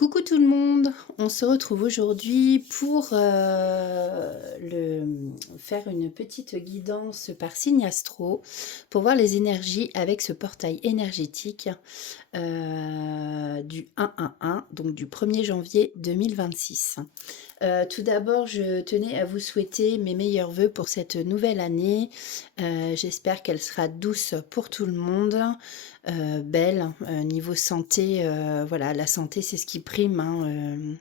Coucou tout le monde, on se retrouve aujourd'hui pour faire une petite guidance par signe astro pour voir les énergies avec ce portail énergétique du 1-1-1, donc du 1er janvier 2026. Tout d'abord, je tenais à vous souhaiter mes meilleurs vœux pour cette nouvelle année. J'espère qu'elle sera douce pour tout le monde, belle. Niveau santé, voilà, la santé c'est ce qui prime, hein,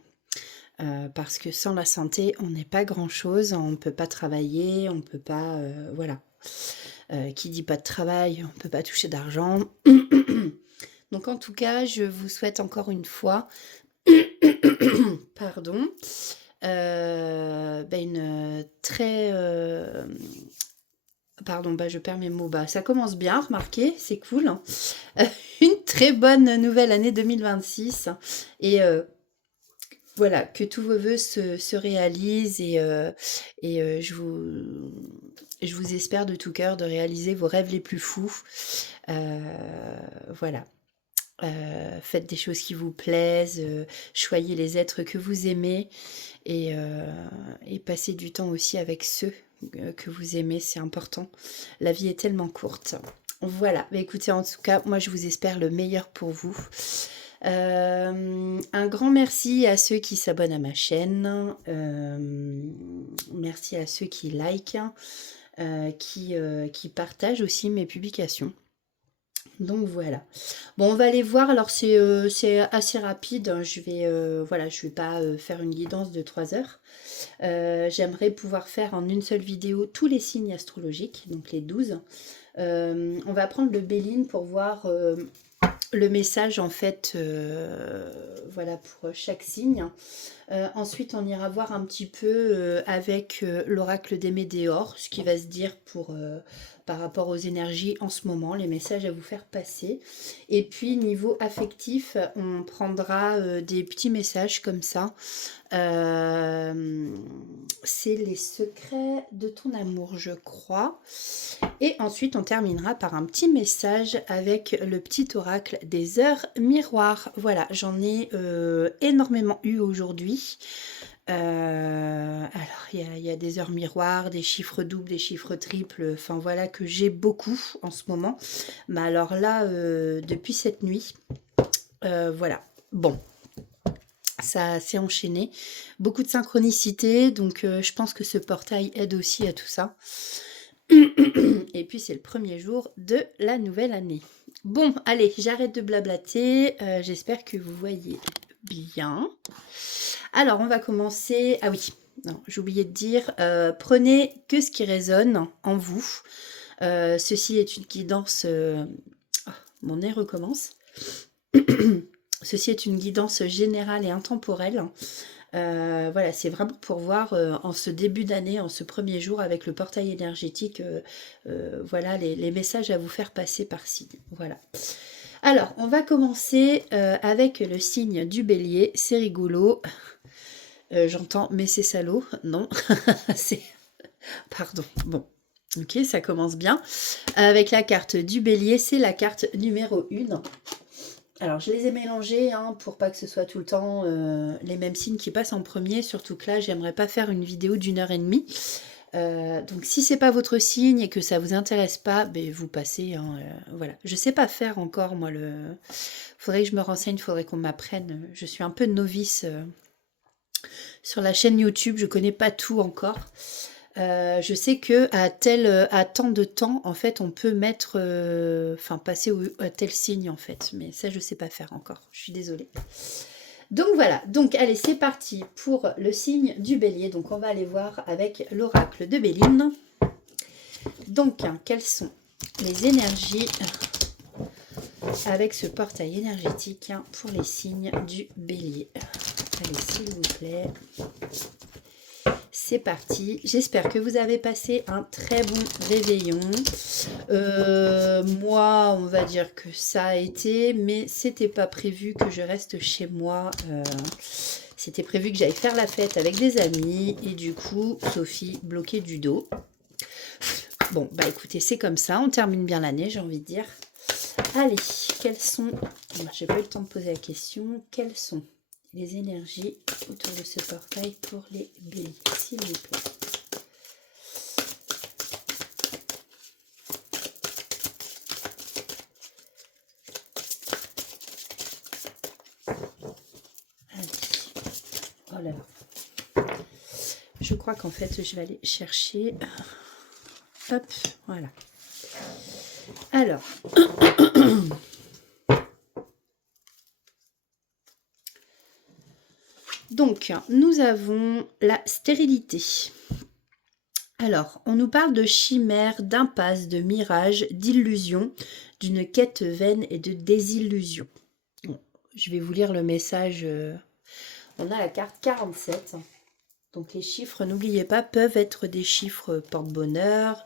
parce que sans la santé, on n'est pas grand-chose, on ne peut pas travailler, on ne peut pas, voilà. Qui dit pas de travail, on ne peut pas toucher d'argent. Donc en tout cas, je vous souhaite encore une fois, pardon, une très... pardon, je perds mes mots. Ça commence bien, remarquez, c'est cool, hein. Une très bonne nouvelle année 2026. Et voilà, que tous vos vœux se réalisent et je vous espère de tout cœur de réaliser vos rêves les plus fous. Voilà. Faites des choses qui vous plaisent, choyez les êtres que vous aimez et passez du temps aussi avec ceux que vous aimez, c'est important. La vie est tellement courte. Voilà, écoutez, en tout cas, moi je vous espère le meilleur pour vous. Un grand merci à ceux qui s'abonnent à ma chaîne, merci à ceux qui likent, qui partagent aussi mes publications. Donc voilà. Bon, on va aller voir. Alors c'est assez rapide, hein. Je vais je vais pas faire une guidance de 3 heures. J'aimerais pouvoir faire en une seule vidéo tous les signes astrologiques, donc les 12. On va prendre le Béline pour voir le message en fait, voilà, pour chaque signe. Ensuite, on ira voir un petit peu avec l'oracle des Médéors, ce qui va se dire par rapport aux énergies en ce moment, les messages à vous faire passer. Et puis, niveau affectif, on prendra des petits messages comme ça. C'est les secrets de ton amour, je crois. Et ensuite, on terminera par un petit message avec le petit oracle des heures miroirs. Voilà, j'en ai énormément eu aujourd'hui. Alors, il y a des heures miroirs, des chiffres doubles, des chiffres triples, enfin voilà, que j'ai beaucoup en ce moment. Mais alors là, depuis cette nuit, voilà. Bon, ça s'est enchaîné. Beaucoup de synchronicité, donc je pense que ce portail aide aussi à tout ça. Et puis c'est le premier jour de la nouvelle année. Bon, allez, j'arrête de blablater. J'espère que vous voyez bien. Alors, on va commencer. Ah oui, non, j'ai oublié de dire, prenez que ce qui résonne en vous. Ceci est une guidance... mon nez recommence. Ceci est une guidance générale et intemporelle. Voilà, c'est vraiment pour voir en ce début d'année, en ce premier jour avec le portail énergétique, voilà les messages à vous faire passer par signe. Voilà. Alors, on va commencer avec le signe du bélier. C'est rigolo. J'entends, mais c'est salaud. Non, c'est... Pardon. Bon. Ok, ça commence bien. Avec la carte du bélier, c'est la carte numéro 1. Alors, je les ai mélangés pour pas que ce soit tout le temps les mêmes signes qui passent en premier. Surtout que là, j'aimerais pas faire une vidéo d'1 h 30. Donc, si c'est pas votre signe et que ça vous intéresse pas, vous passez. Voilà. Je sais pas faire encore, moi, faudrait que je me renseigne, faudrait qu'on m'apprenne. Je suis un peu novice sur la chaîne YouTube, je connais pas tout encore. Je sais que à tant de temps, en fait, on peut mettre, passer à tel signe, en fait. Mais ça, je sais pas faire encore. Je suis désolée. Donc voilà. Donc allez, c'est parti pour le signe du bélier. Donc on va aller voir avec l'oracle de Béline. Donc, quelles sont les énergies avec ce portail énergétique pour les signes du bélier? Allez, s'il vous plaît. C'est parti, j'espère que vous avez passé un très bon réveillon. Moi, on va dire que ça a été, mais c'était pas prévu que je reste chez moi. C'était prévu que j'aille faire la fête avec des amis et du coup, Sophie bloquée du dos. Bon, écoutez, c'est comme ça, on termine bien l'année, j'ai envie de dire. Allez, quels sont... J'ai pas eu le temps de poser la question. Quels sont les énergies autour de ce portail pour les béliers, s'il vous plaît. Allez. Oh là là. Je crois qu'en fait, je vais aller chercher... Hop, voilà. Alors... Donc, nous avons la stérilité. Alors, on nous parle de chimère, d'impasse, de mirage, d'illusion, d'une quête vaine et de désillusion. Bon, je vais vous lire le message. On a la carte 47. Donc, les chiffres, n'oubliez pas, peuvent être des chiffres porte-bonheur,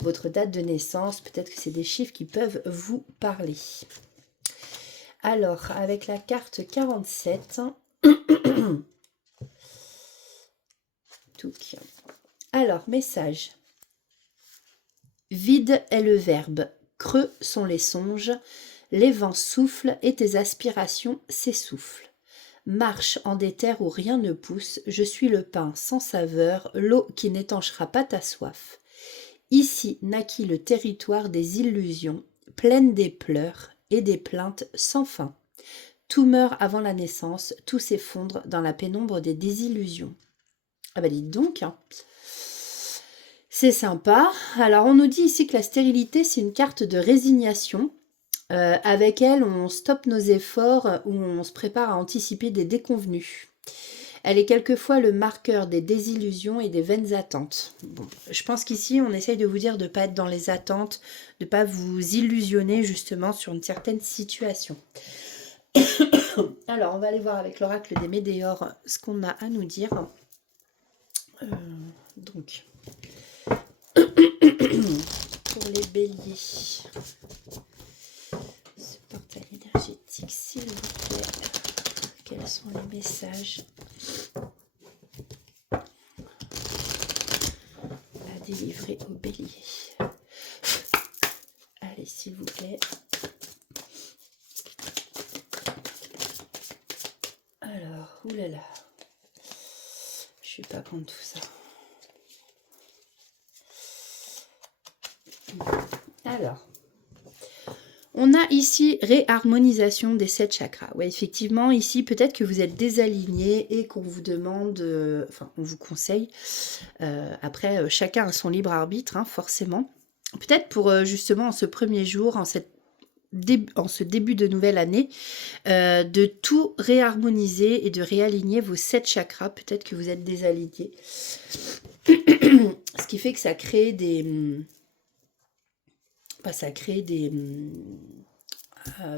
votre date de naissance. Peut-être que c'est des chiffres qui peuvent vous parler. Alors, avec la carte 47... Alors, message. Vide est le verbe, creux sont les songes, les vents soufflent et tes aspirations s'essoufflent. Marche en des terres où rien ne pousse, je suis le pain sans saveur, l'eau qui n'étanchera pas ta soif. Ici naquit le territoire des illusions, pleine des pleurs et des plaintes sans fin. Tout meurt avant la naissance, tout s'effondre dans la pénombre des désillusions. Ah bah dites donc, hein. C'est sympa. Alors on nous dit ici que la stérilité c'est une carte de résignation. Avec elle on stoppe nos efforts ou on se prépare à anticiper des déconvenues. Elle est quelquefois le marqueur des désillusions et des vaines attentes. Bon, je pense qu'ici on essaye de vous dire de ne pas être dans les attentes, de ne pas vous illusionner justement sur une certaine situation. Alors on va aller voir avec l'oracle des Médéors ce qu'on a à nous dire. Donc, pour les béliers, ce portail énergétique, s'il vous plaît, quels sont les messages à délivrer aux béliers? Allez, s'il vous plaît. Alors, oulala, je suis pas contre tout ça. Alors, on a ici réharmonisation des 7 chakras. Ouais, effectivement, ici, peut-être que vous êtes désaligné et qu'on vous demande, enfin, on vous conseille. Après, chacun a son libre arbitre, hein, forcément. Peut-être pour justement en ce premier jour, en ce début de nouvelle année, de tout réharmoniser et de réaligner vos 7 chakras. Peut-être que vous êtes désaligné. Ce qui fait que ça crée des...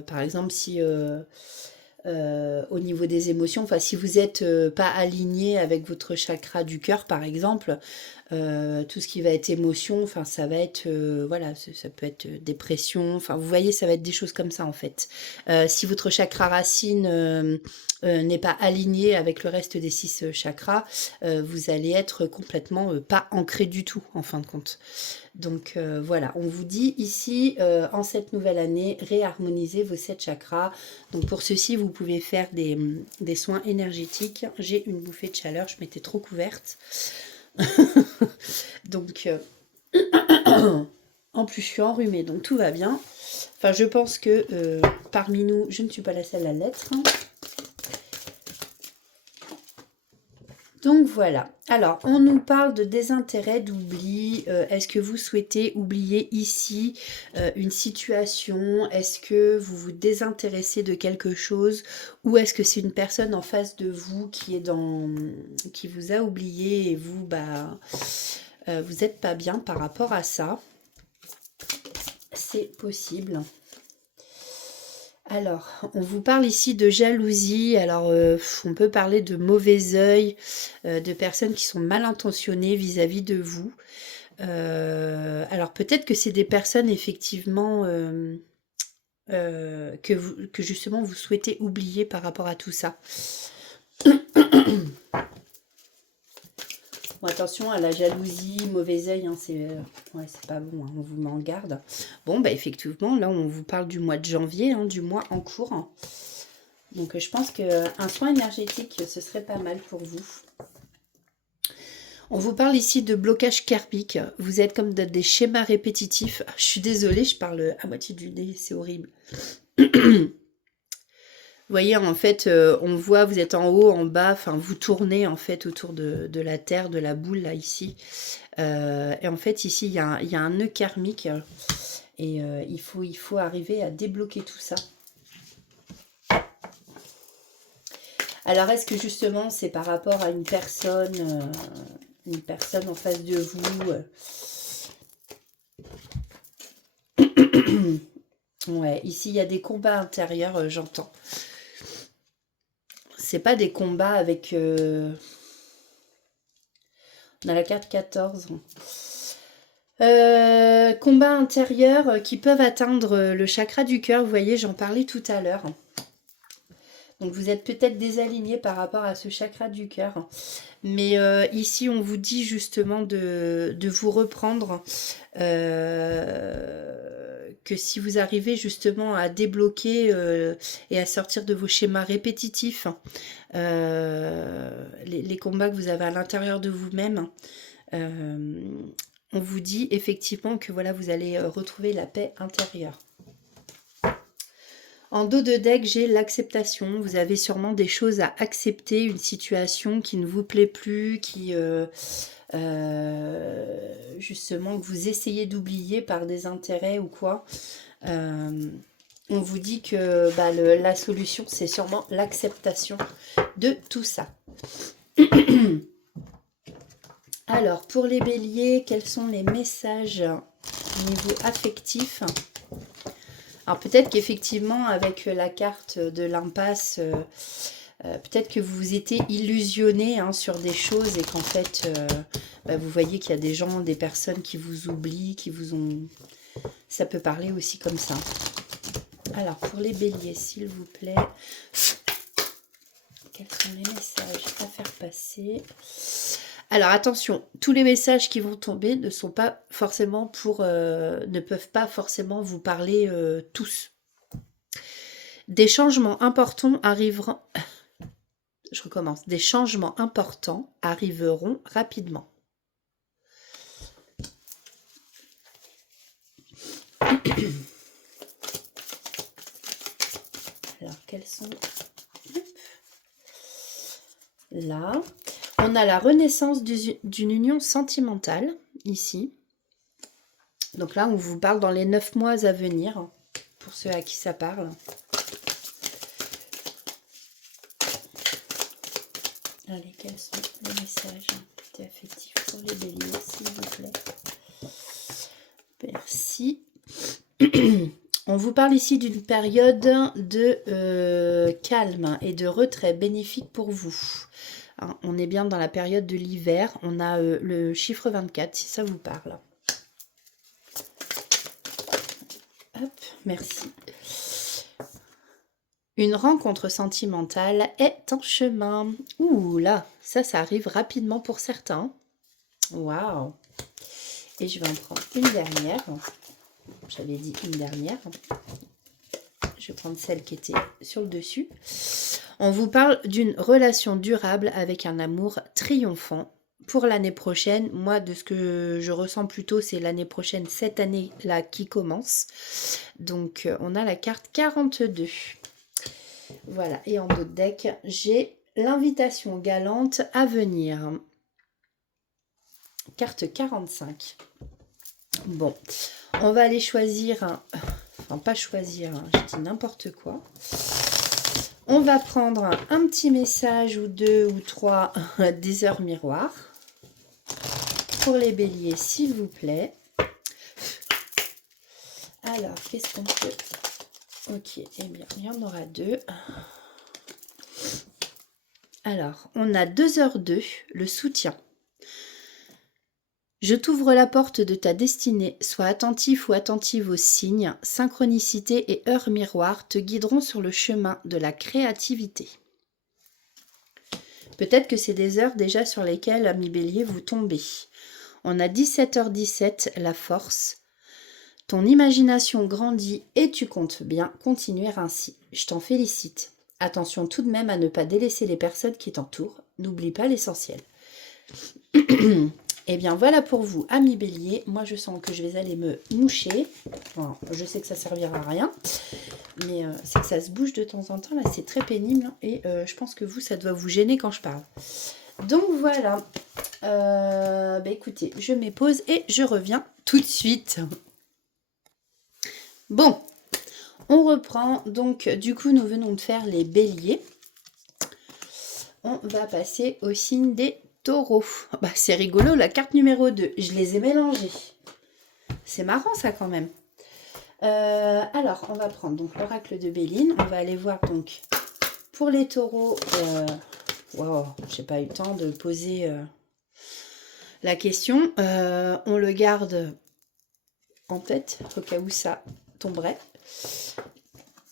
par exemple, si au niveau des émotions, enfin si vous n'êtes pas aligné avec votre chakra du cœur, par exemple, tout ce qui va être émotion, enfin ça va être, voilà, ça peut être dépression, enfin vous voyez, ça va être des choses comme ça en fait. Si votre chakra racine n'est pas aligné avec le reste des 6 chakras, vous allez être complètement pas ancré du tout en fin de compte. Donc voilà, on vous dit ici, en cette nouvelle année, réharmonisez vos 7 chakras. Donc pour ceci, vous pouvez faire des soins énergétiques. J'ai une bouffée de chaleur, je m'étais trop couverte. Donc, en plus je suis enrhumée, donc tout va bien. Enfin, je pense que parmi nous, je ne suis pas la seule à l'être. Donc voilà. Alors, on nous parle de désintérêt, d'oubli. Est-ce que vous souhaitez oublier ici une situation? Est-ce que vous vous désintéressez de quelque chose? Ou est-ce que c'est une personne en face de vous qui vous a oublié et vous, vous n'êtes pas bien par rapport à ça? C'est possible. Alors, on vous parle ici de jalousie. Alors, on peut parler de mauvais œil, de personnes qui sont mal intentionnées vis-à-vis de vous. Alors, peut-être que c'est des personnes, effectivement, que justement vous souhaitez oublier par rapport à tout ça. Bon, attention à la jalousie, mauvais œil, hein, c'est pas bon, hein, on vous met en garde. Bon, effectivement, là, on vous parle du mois de janvier, hein, du mois en cours. Donc je pense qu'un soin énergétique, ce serait pas mal pour vous. On vous parle ici de blocage karmique. Vous êtes comme dans des schémas répétitifs. Je suis désolée, je parle à moitié du nez, c'est horrible. Vous voyez, en fait, on voit, vous êtes en haut, en bas, enfin, vous tournez en fait autour de la terre, de la boule, là, ici. Et en fait, ici, il y a un nœud karmique. Et il faut arriver à débloquer tout ça. Alors, est-ce que justement, c'est par rapport à une personne en face de vous Ouais, ici, il y a des combats intérieurs, j'entends. C'est pas des combats avec... On a la carte 14. Combats intérieurs qui peuvent atteindre le chakra du cœur. Vous voyez, j'en parlais tout à l'heure. Donc, vous êtes peut-être désaligné par rapport à ce chakra du cœur. Mais ici, on vous dit justement de vous reprendre. Que si vous arrivez justement à débloquer et à sortir de vos schémas répétitifs, les combats que vous avez à l'intérieur de vous-même, on vous dit effectivement que voilà, vous allez retrouver la paix intérieure. En dos de deck, j'ai l'acceptation. Vous avez sûrement des choses à accepter, une situation qui ne vous plaît plus, qui justement que vous essayez d'oublier par des intérêts ou quoi. On vous dit que la solution, c'est sûrement l'acceptation de tout ça. Alors, pour les béliers, quels sont les messages au niveau affectif ? Alors, peut-être qu'effectivement, avec la carte de l'impasse, peut-être que vous vous étiez illusionné sur des choses et qu'en fait, vous voyez qu'il y a des gens, des personnes qui vous oublient, qui vous ont... Ça peut parler aussi comme ça. Alors, pour les béliers, s'il vous plaît, quels sont les messages à faire passer ? Alors, attention, tous les messages qui vont tomber ne sont pas forcément ne peuvent pas forcément vous parler tous. Des changements importants arriveront... Je recommence. Des changements importants arriveront rapidement. Alors, quels sont... Là, on a la renaissance d'une union sentimentale, ici. Donc là, on vous parle dans les 9 mois à venir, pour ceux à qui ça parle. Allez, quels sont les messages affectifs pour les béliers, s'il vous plaît? Merci. On vous parle ici d'une période de calme et de retrait bénéfique pour vous. Hein, on est bien dans la période de l'hiver. On a le chiffre 24, si ça vous parle. Hop, merci. Une rencontre sentimentale est en chemin. Ouh là, ça arrive rapidement pour certains. Waouh. Et je vais en prendre une dernière. J'avais dit une dernière. Je vais prendre celle qui était sur le dessus. On vous parle d'une relation durable avec un amour triomphant. Pour l'année prochaine, moi, de ce que je ressens plutôt, c'est l'année prochaine, cette année-là qui commence. Donc, on a la carte 42. Voilà, et en dos de deck, j'ai l'invitation galante à venir. Carte 45. Bon, on va aller choisir, enfin pas choisir, je dis n'importe quoi. On va prendre un petit message ou deux ou trois des heures miroirs. Pour les béliers, s'il vous plaît. Alors, qu'est-ce qu'on peut... Ok, eh bien, il y en aura deux. Alors, on a 2h02, le soutien. Je t'ouvre la porte de ta destinée. Sois attentif ou attentive aux signes. Synchronicité et heures miroirs te guideront sur le chemin de la créativité. Peut-être que c'est des heures déjà sur lesquelles, amis bélier, vous tombez. On a 17h17, la force. Ton imagination grandit et tu comptes bien continuer ainsi. Je t'en félicite. Attention tout de même à ne pas délaisser les personnes qui t'entourent. N'oublie pas l'essentiel. Et bien voilà pour vous, amis bélier. Moi je sens que je vais aller me moucher. Bon, je sais que ça servira à rien, mais c'est que ça se bouge de temps en temps. Là c'est très pénible et je pense que vous, ça doit vous gêner quand je parle. Donc voilà. Bah écoutez, je m'épose et je reviens tout de suite. Bon, on reprend. Donc du coup, nous venons de faire les béliers. On va passer au signe des taureaux. Bah, c'est rigolo, la carte numéro 2. Je les ai mélangées. C'est marrant ça quand même. Alors, on va prendre donc l'oracle de Béline. On va aller voir donc pour les taureaux. Wow, j'ai pas eu le temps de poser la question. On le garde en tête au cas où ça tomberait.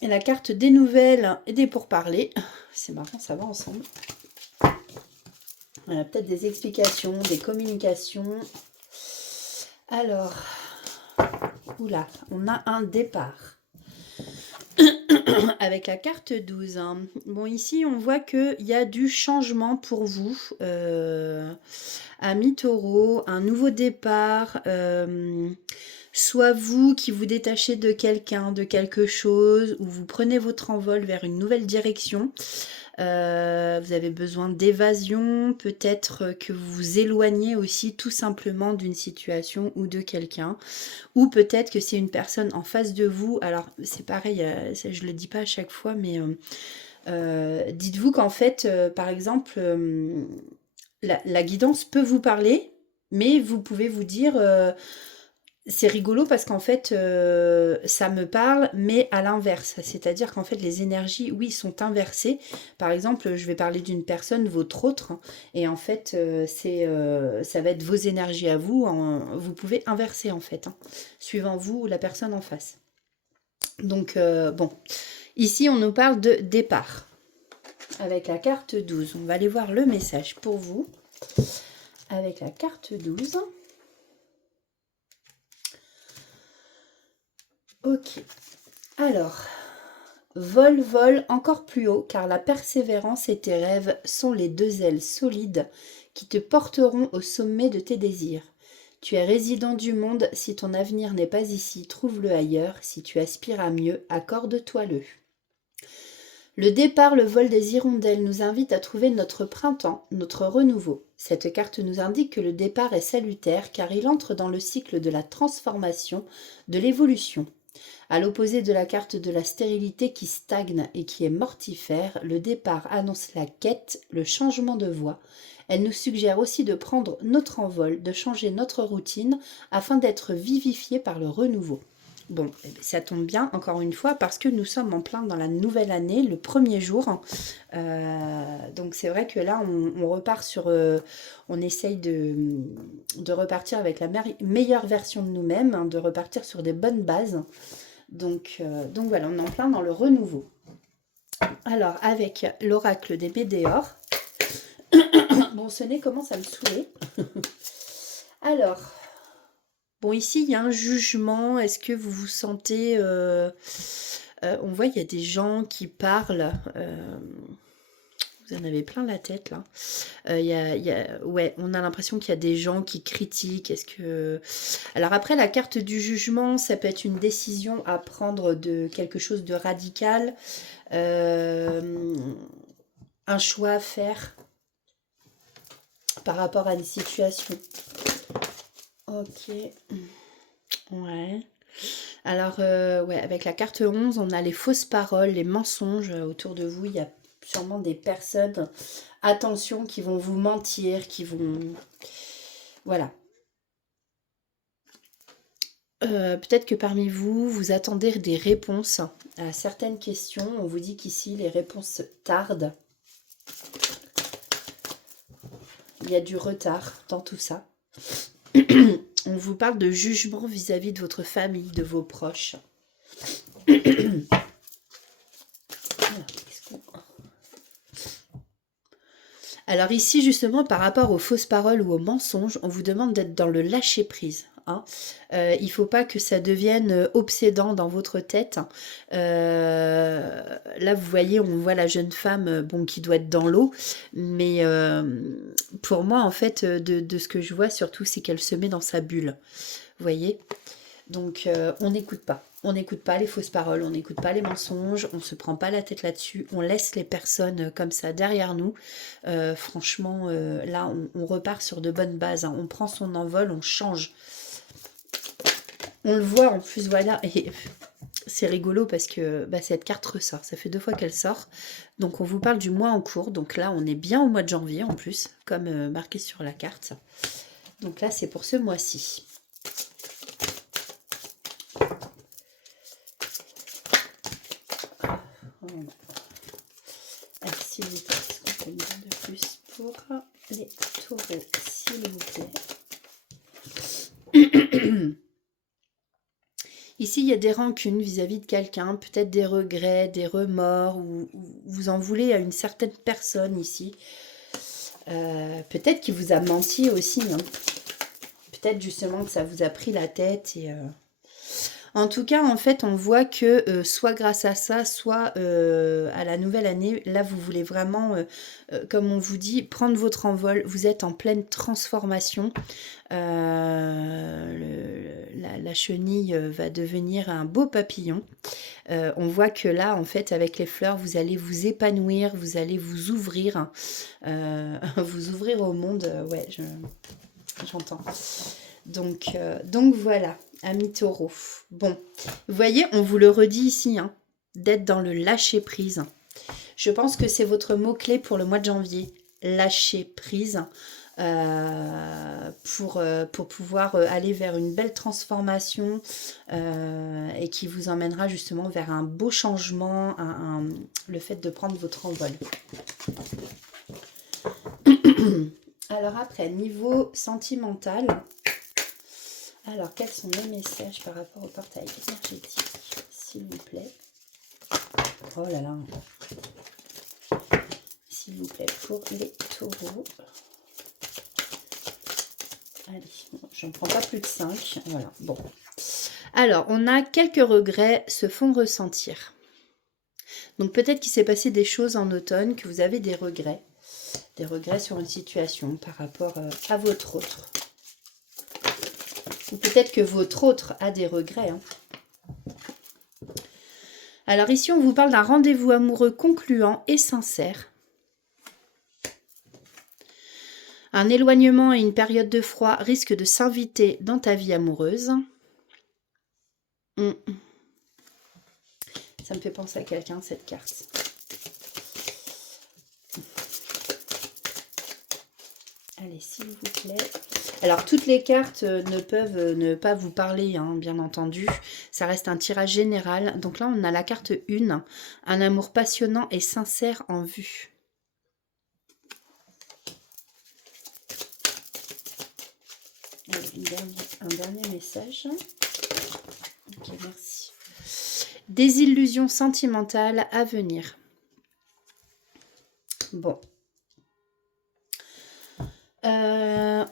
Et la carte des nouvelles et des pourparlers. C'est marrant, ça va ensemble. Peut-être des explications, des communications. Alors, oula, on a un départ. Avec la carte 12. Hein. Bon, ici, on voit qu'il y a du changement pour vous. Amis taureau, un nouveau départ. Soit vous qui vous détachez de quelqu'un, de quelque chose, ou vous prenez votre envol vers une nouvelle direction. Vous avez besoin d'évasion, peut-être que vous vous éloignez aussi tout simplement d'une situation ou de quelqu'un, ou peut-être que c'est une personne en face de vous. Alors c'est pareil, je le dis pas à chaque fois, mais dites-vous qu'en fait, par exemple, la guidance peut vous parler, mais vous pouvez vous dire... c'est rigolo parce qu'en fait, ça me parle, mais à l'inverse. C'est-à-dire qu'en fait, les énergies, oui, sont inversées. Par exemple, je vais parler d'une personne, votre autre, hein, et en fait, ça va être vos énergies à vous. Vous pouvez inverser, en fait, hein, suivant vous ou la personne en face. Donc, bon. Ici, on nous parle de départ. Avec la carte 12. On va aller voir le message pour vous. Avec la carte 12. Ok, alors, vole encore plus haut, car la persévérance et tes rêves sont les deux ailes solides qui te porteront au sommet de tes désirs. Tu es résident du monde, si ton avenir n'est pas ici, trouve-le ailleurs, si tu aspires à mieux, accorde-toi-le. Le départ, le vol des hirondelles nous invite à trouver notre printemps, notre renouveau. Cette carte nous indique que le départ est salutaire, car il entre dans le cycle de la transformation, de l'évolution. À l'opposé de la carte de la stérilité qui stagne et qui est mortifère, le départ annonce la quête, le changement de voie. Elle nous suggère aussi de prendre notre envol, de changer notre routine afin d'être vivifié par le renouveau. Bon, ça tombe bien, encore une fois, parce que nous sommes en plein dans la nouvelle année, le premier jour. Donc c'est vrai que là, on repart sur... on essaye de repartir avec la meilleure version de nous-mêmes, hein, de repartir sur des bonnes bases. Donc voilà, on est en plein dans le renouveau. Alors, avec l'oracle des météores. Bon, ce nez commence à me saouler. Alors, bon, ici, il y a un jugement. Est-ce que vous vous sentez... on voit, il y a des gens qui parlent... vous en avez plein la tête, là. Ouais, on a l'impression qu'il y a des gens qui critiquent. Est-ce que... Alors après, la carte du jugement, ça peut être une décision à prendre de quelque chose de radical. Un choix à faire par rapport à une situation. Ok. Ouais. Alors, ouais, avec la carte 11, on a les fausses paroles, les mensonges. Autour de vous, il y a sûrement des personnes, attention, qui vont vous mentir, qui vont... Voilà. Peut-être que parmi vous, vous attendez des réponses à certaines questions. On vous dit qu'ici, les réponses tardent. Il y a du retard dans tout ça. On vous parle de jugement vis-à-vis de votre famille, de vos proches. Alors ici, justement, par rapport aux fausses paroles ou aux mensonges, on vous demande d'être dans le lâcher-prise. Hein. Il ne faut pas que ça devienne obsédant dans votre tête. Là, vous voyez, on voit la jeune femme bon, qui doit être dans l'eau. Mais pour moi, en fait, de ce que je vois, surtout, c'est qu'elle se met dans sa bulle. Vous voyez? Donc, on n'écoute pas. On n'écoute pas les fausses paroles, on n'écoute pas les mensonges, on ne se prend pas la tête là-dessus, on laisse les personnes comme ça derrière nous. Franchement, là, on repart sur de bonnes bases. Hein. On prend son envol, on change. On le voit en plus, voilà. Et c'est rigolo parce que cette carte ressort. Ça fait 2 fois qu'elle sort. Donc, on vous parle du mois en cours. Donc là, on est bien au mois de janvier en plus, comme marqué sur la carte. Donc là, c'est pour ce mois-ci. Allez, s'il vous plaît, est-ce qu'on peut me dire de plus pour les taureaux, s'il vous plaît. Ici, il y a des rancunes vis-à-vis de quelqu'un, peut-être des regrets, des remords, ou vous en voulez à une certaine personne ici. Peut-être qu'il vous a menti aussi. Hein. Peut-être justement que ça vous a pris la tête et... En tout cas, en fait, on voit que soit grâce à ça, soit à la nouvelle année, là, vous voulez vraiment, comme on vous dit, prendre votre envol. Vous êtes en pleine transformation. La chenille va devenir un beau papillon. On voit que là, en fait, avec les fleurs, vous allez vous épanouir, vous allez vous ouvrir. Vous ouvrir au monde. Ouais, j'entends. Donc voilà. Amis taureaux. Bon, vous voyez, on vous le redit ici, hein, d'être dans le lâcher prise. Je pense que c'est votre mot-clé pour le mois de janvier. Lâcher prise pour pouvoir aller vers une belle transformation et qui vous emmènera justement vers un beau changement, le fait de prendre votre envol. Alors après, niveau sentimental... Alors, quels sont les messages par rapport au portail énergétique, s'il vous plaît? Oh là là. S'il vous plaît, pour les taureaux. Allez, bon, j'en prends pas plus de 5. Voilà, bon. Alors, on a quelques regrets se font ressentir. Donc, peut-être qu'il s'est passé des choses en automne, que vous avez des regrets. Des regrets sur une situation par rapport à votre autre. Ou peut-être que votre autre a des regrets. Hein. Alors ici, on vous parle d'un rendez-vous amoureux concluant et sincère. Un éloignement et une période de froid risquent de s'inviter dans ta vie amoureuse. Ça me fait penser à quelqu'un, cette carte. Allez, s'il vous plaît... Alors, toutes les cartes ne peuvent ne pas vous parler, hein, bien entendu. Ça reste un tirage général. Donc là, on a la carte 1. Un amour passionnant et sincère en vue. Allez, un dernier message. Ok, merci. Des illusions sentimentales à venir. Bon.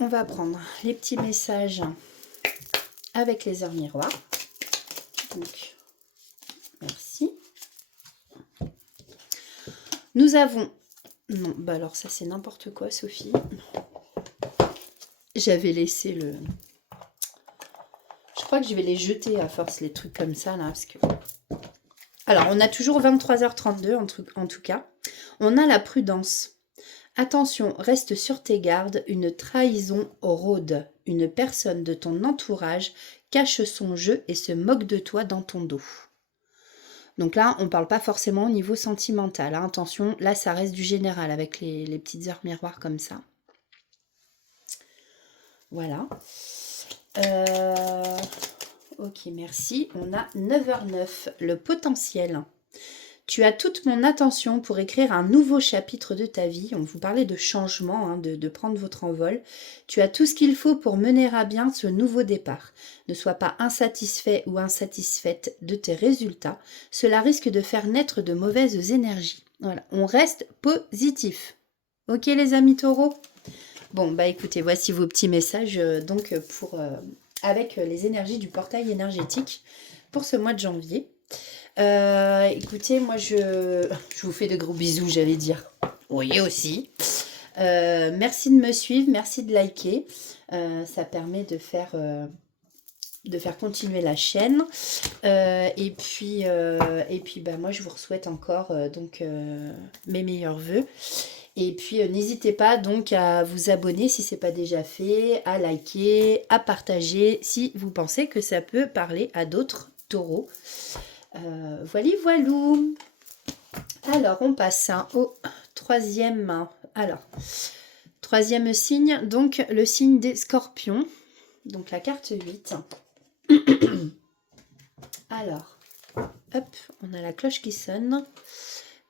On va prendre les petits messages avec les heures miroirs. Donc, merci. Nous avons... Non, bah alors ça c'est n'importe quoi, Sophie. J'avais laissé le... Je crois que je vais les jeter à force, les trucs comme ça, là, parce que... Alors, on a toujours 23h32, en tout cas. On a la prudence. Attention, reste sur tes gardes, une trahison rôde. Une personne de ton entourage cache son jeu et se moque de toi dans ton dos. Donc là, on ne parle pas forcément au niveau sentimental. Hein. Attention, là, ça reste du général avec les petites heures miroirs comme ça. Voilà. Ok, merci. On a 9h09, le potentiel. Tu as toute mon attention pour écrire un nouveau chapitre de ta vie. On vous parlait de changement, hein, de prendre votre envol. Tu as tout ce qu'il faut pour mener à bien ce nouveau départ. Ne sois pas insatisfait ou insatisfaite de tes résultats. Cela risque de faire naître de mauvaises énergies. Voilà, on reste positif. Ok les amis taureaux? Bon, bah écoutez, voici vos petits messages donc avec les énergies du portail énergétique pour ce mois de janvier. Écoutez, moi je vous fais de gros bisous, j'allais dire. Oui, aussi. Merci de me suivre, merci de liker. Ça permet de faire continuer la chaîne. Et puis bah, moi je vous souhaite encore mes meilleurs vœux. Et puis n'hésitez pas donc à vous abonner si ce n'est pas déjà fait, à liker, à partager si vous pensez que ça peut parler à d'autres taureaux. Voilà, voilou. Alors on passe au troisième. Alors, troisième signe, donc le signe des scorpions. Donc la carte 8. Alors, hop, on a la cloche qui sonne.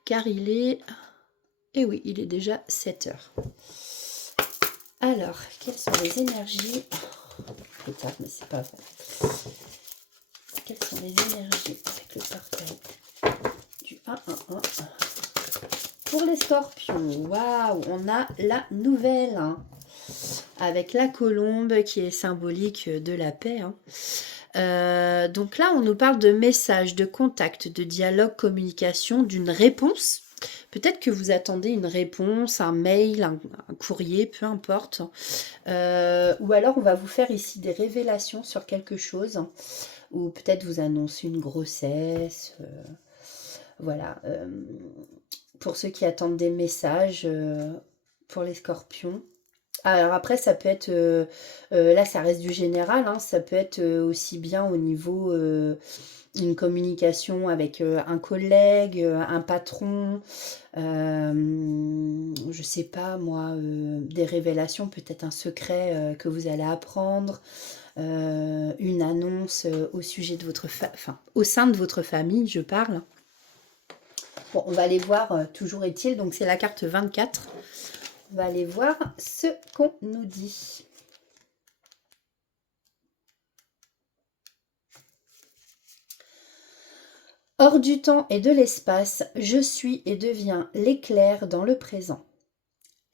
Car il est... Et oui, il est déjà 7 heures. Alors, quelles sont les énergies... Trop tard, mais c'est pas vrai. Quelles sont les énergies avec le portail du 1-1-1 pour les scorpions? Waouh, on a la nouvelle, hein, avec la colombe qui est symbolique de la paix. Hein. Donc là, on nous parle de messages, de contact, de dialogue, communication, d'une réponse. Peut-être que vous attendez une réponse, un mail, un courrier, peu importe. Ou alors, on va vous faire ici des révélations sur quelque chose. Ou peut-être vous annoncer une grossesse. Voilà. Pour ceux qui attendent des messages pour les scorpions. Alors après, ça peut être, là ça reste du général, hein, ça peut être aussi bien au niveau une communication avec un collègue, un patron, je sais pas moi, des révélations, peut-être un secret que vous allez apprendre, une annonce au sujet de votre au sein de votre famille, je parle. Bon, on va aller voir, toujours est-il, donc c'est la carte 24. On va aller voir ce qu'on nous dit. Hors du temps et de l'espace, je suis et deviens l'éclair dans le présent.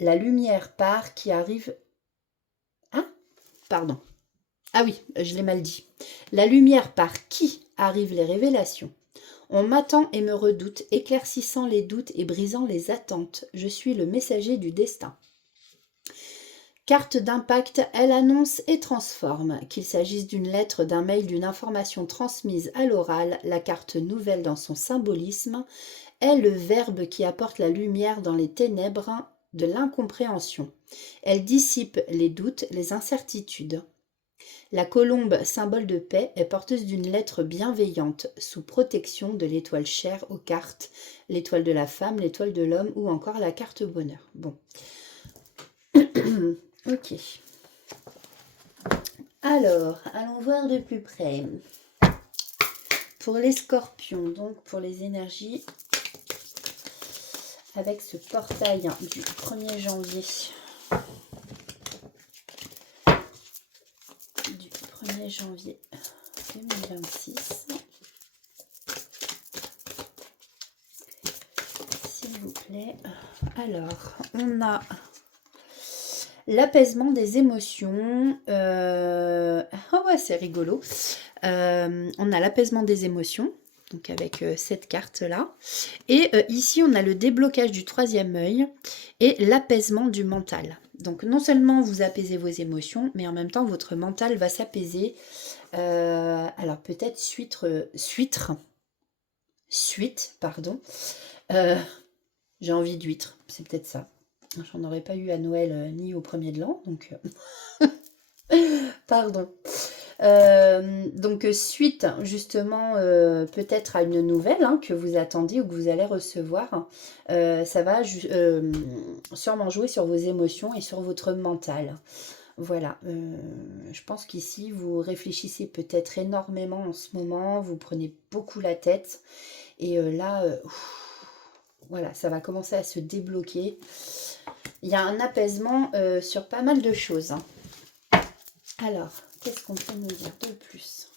La lumière part qui arrive... Ah, pardon. Ah oui, je l'ai mal dit. La lumière par qui arrivent les révélations. On m'attend et me redoute, éclaircissant les doutes et brisant les attentes. Je suis le messager du destin. Carte d'impact, elle annonce et transforme. Qu'il s'agisse d'une lettre, d'un mail, d'une information transmise à l'oral, la carte nouvelle dans son symbolisme est le verbe qui apporte la lumière dans les ténèbres de l'incompréhension. Elle dissipe les doutes, les incertitudes. La colombe, symbole de paix, est porteuse d'une lettre bienveillante, sous protection de l'étoile chère aux cartes, l'étoile de la femme, l'étoile de l'homme ou encore la carte bonheur. Bon. Ok. Alors, allons voir de plus près. Pour les scorpions, donc pour les énergies, avec ce portail du 1er janvier. Du 1er janvier 2026. S'il vous plaît. Alors, on a... l'apaisement des émotions. Ah ouais, c'est rigolo. On a l'apaisement des émotions, donc avec cette carte-là. Et ici, on a le déblocage du troisième œil et l'apaisement du mental. Donc non seulement vous apaisez vos émotions, mais en même temps, votre mental va s'apaiser. Alors peut-être suite, pardon. J'ai envie d'huître, c'est peut-être ça. J'en aurais pas eu à Noël ni au premier de l'an, donc pardon. Donc suite justement peut-être à une nouvelle que vous attendiez ou que vous allez recevoir, ça va sûrement jouer sur vos émotions et sur votre mental. Voilà, je pense qu'ici vous réfléchissez peut-être énormément en ce moment, vous prenez beaucoup la tête et là, voilà, ça va commencer à se débloquer. Il y a un apaisement sur pas mal de choses. Alors, qu'est-ce qu'on peut nous dire de plus?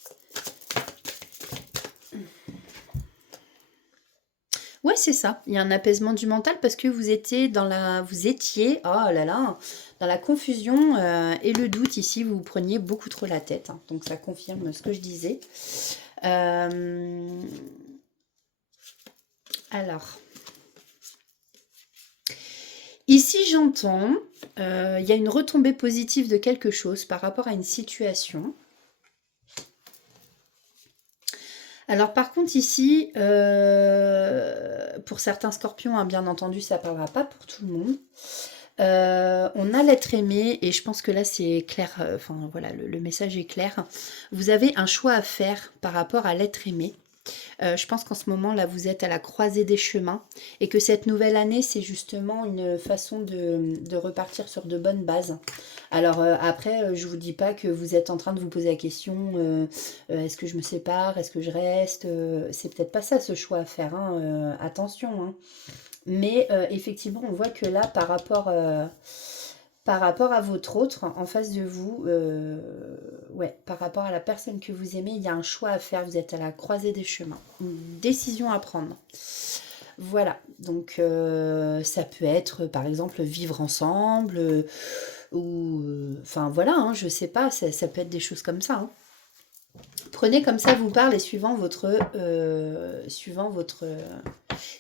Ouais, c'est ça. Il y a un apaisement du mental parce que vous étiez oh là là, dans la confusion et le doute ici. Vous preniez beaucoup trop la tête, hein. Donc ça confirme ce que je disais. Alors, ici j'entends, il y a une retombée positive de quelque chose par rapport à une situation. Alors par contre ici, pour certains scorpions, hein, bien entendu, ça ne parlera pas pour tout le monde. On a l'être aimé et je pense que là c'est clair, enfin voilà, le message est clair. Vous avez un choix à faire par rapport à l'être aimé. Je pense qu'en ce moment là vous êtes à la croisée des chemins et que cette nouvelle année c'est justement une façon de repartir sur de bonnes bases. Alors après je vous dis pas que vous êtes en train de vous poser la question est-ce que je me sépare, est-ce que je reste, c'est peut-être pas ça ce choix à faire, hein, attention, hein. Mais effectivement on voit que là par rapport à votre autre en face de vous, ouais, par rapport à la personne que vous aimez, il y a un choix à faire. Vous êtes à la croisée des chemins, une décision à prendre. Voilà, donc ça peut être par exemple vivre ensemble ou enfin voilà, hein, je sais pas, ça peut être des choses comme ça, hein. Prenez comme ça vous parle et suivant votre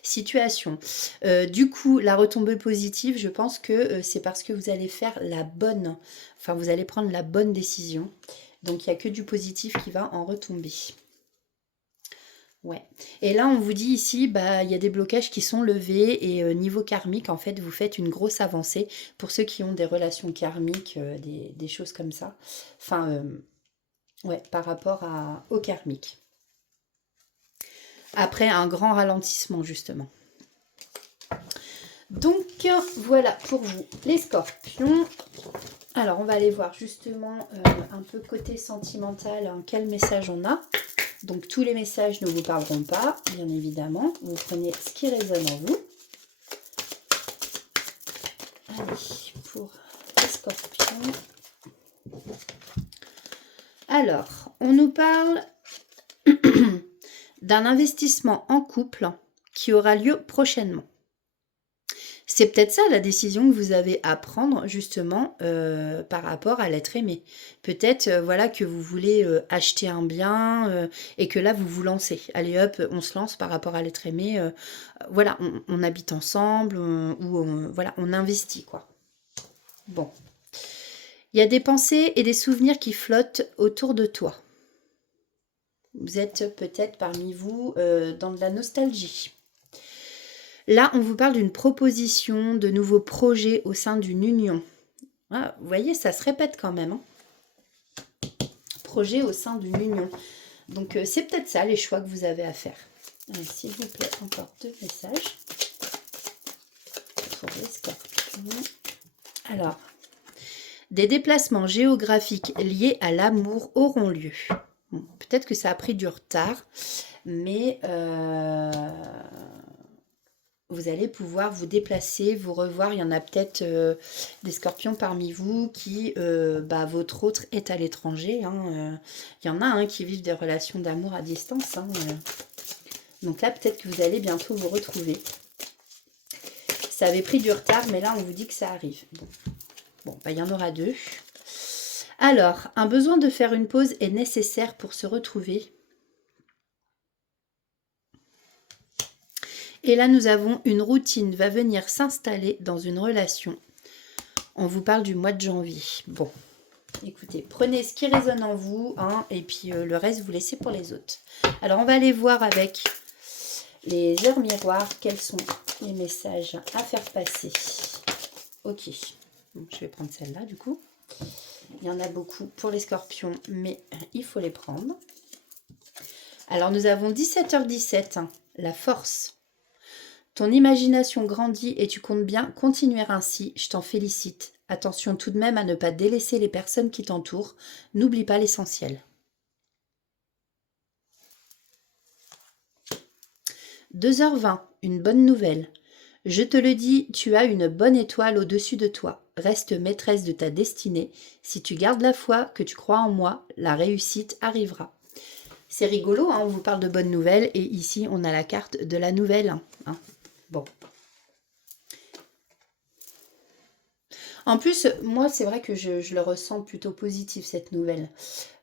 situation. Du coup, la retombée positive, je pense que c'est parce que vous allez faire vous allez prendre la bonne décision. Donc, il n'y a que du positif qui va en retomber. Ouais. Et là, on vous dit ici, bah, il y a des blocages qui sont levés et niveau karmique, en fait, vous faites une grosse avancée pour ceux qui ont des relations karmiques, des choses comme ça. Enfin, ouais, par rapport au karmique. Après un grand ralentissement, justement. Donc, voilà pour vous, les scorpions. Alors, on va aller voir justement un peu côté sentimental, hein, quel message on a. Donc, tous les messages ne vous parleront pas, bien évidemment. Vous prenez ce qui résonne en vous. Allez, pour les scorpions. Alors, on nous parle d'un investissement en couple qui aura lieu prochainement. C'est peut-être ça la décision que vous avez à prendre justement par rapport à l'être aimé. Peut-être voilà que vous voulez acheter un bien et que là vous vous lancez. Allez hop, on se lance par rapport à l'être aimé. Voilà, on habite ensemble voilà, on investit quoi. Bon. Il y a des pensées et des souvenirs qui flottent autour de toi. Vous êtes peut-être parmi vous dans de la nostalgie. Là, on vous parle d'une proposition, de nouveaux projets au sein d'une union. Ah, vous voyez, ça se répète quand même, hein. Projet au sein d'une union. Donc, c'est peut-être ça les choix que vous avez à faire. S'il vous plaît, encore 2 messages pour les scorpions. Alors, des déplacements géographiques liés à l'amour auront lieu. Bon, peut-être que ça a pris du retard, mais vous allez pouvoir vous déplacer, vous revoir. Il y en a peut-être des scorpions parmi vous qui, votre autre est à l'étranger, hein. Il y en a qui vivent des relations d'amour à distance, hein. Donc là, peut-être que vous allez bientôt vous retrouver. Ça avait pris du retard, mais là, on vous dit que ça arrive. Bon, il y en aura 2. Alors, un besoin de faire une pause est nécessaire pour se retrouver. Et là, nous avons une routine va venir s'installer dans une relation. On vous parle du mois de janvier. Bon, écoutez, prenez ce qui résonne en vous, hein, et puis le reste, vous laissez pour les autres. Alors, on va aller voir avec les heures miroirs quels sont les messages à faire passer. Ok, donc, je vais prendre celle-là du coup. Il y en a beaucoup pour les scorpions, mais il faut les prendre. Alors, nous avons 17h17, hein, la force. Ton imagination grandit et tu comptes bien continuer ainsi, je t'en félicite. Attention tout de même à ne pas délaisser les personnes qui t'entourent. N'oublie pas l'essentiel. 2h20, une bonne nouvelle. Je te le dis, tu as une bonne étoile au-dessus de toi. Reste maîtresse de ta destinée. Si tu gardes la foi, que tu crois en moi, la réussite arrivera. C'est rigolo, hein, on vous parle de bonnes nouvelles et ici on a la carte de la nouvelle. Hein. Bon. En plus, moi c'est vrai que je le ressens plutôt positif cette nouvelle.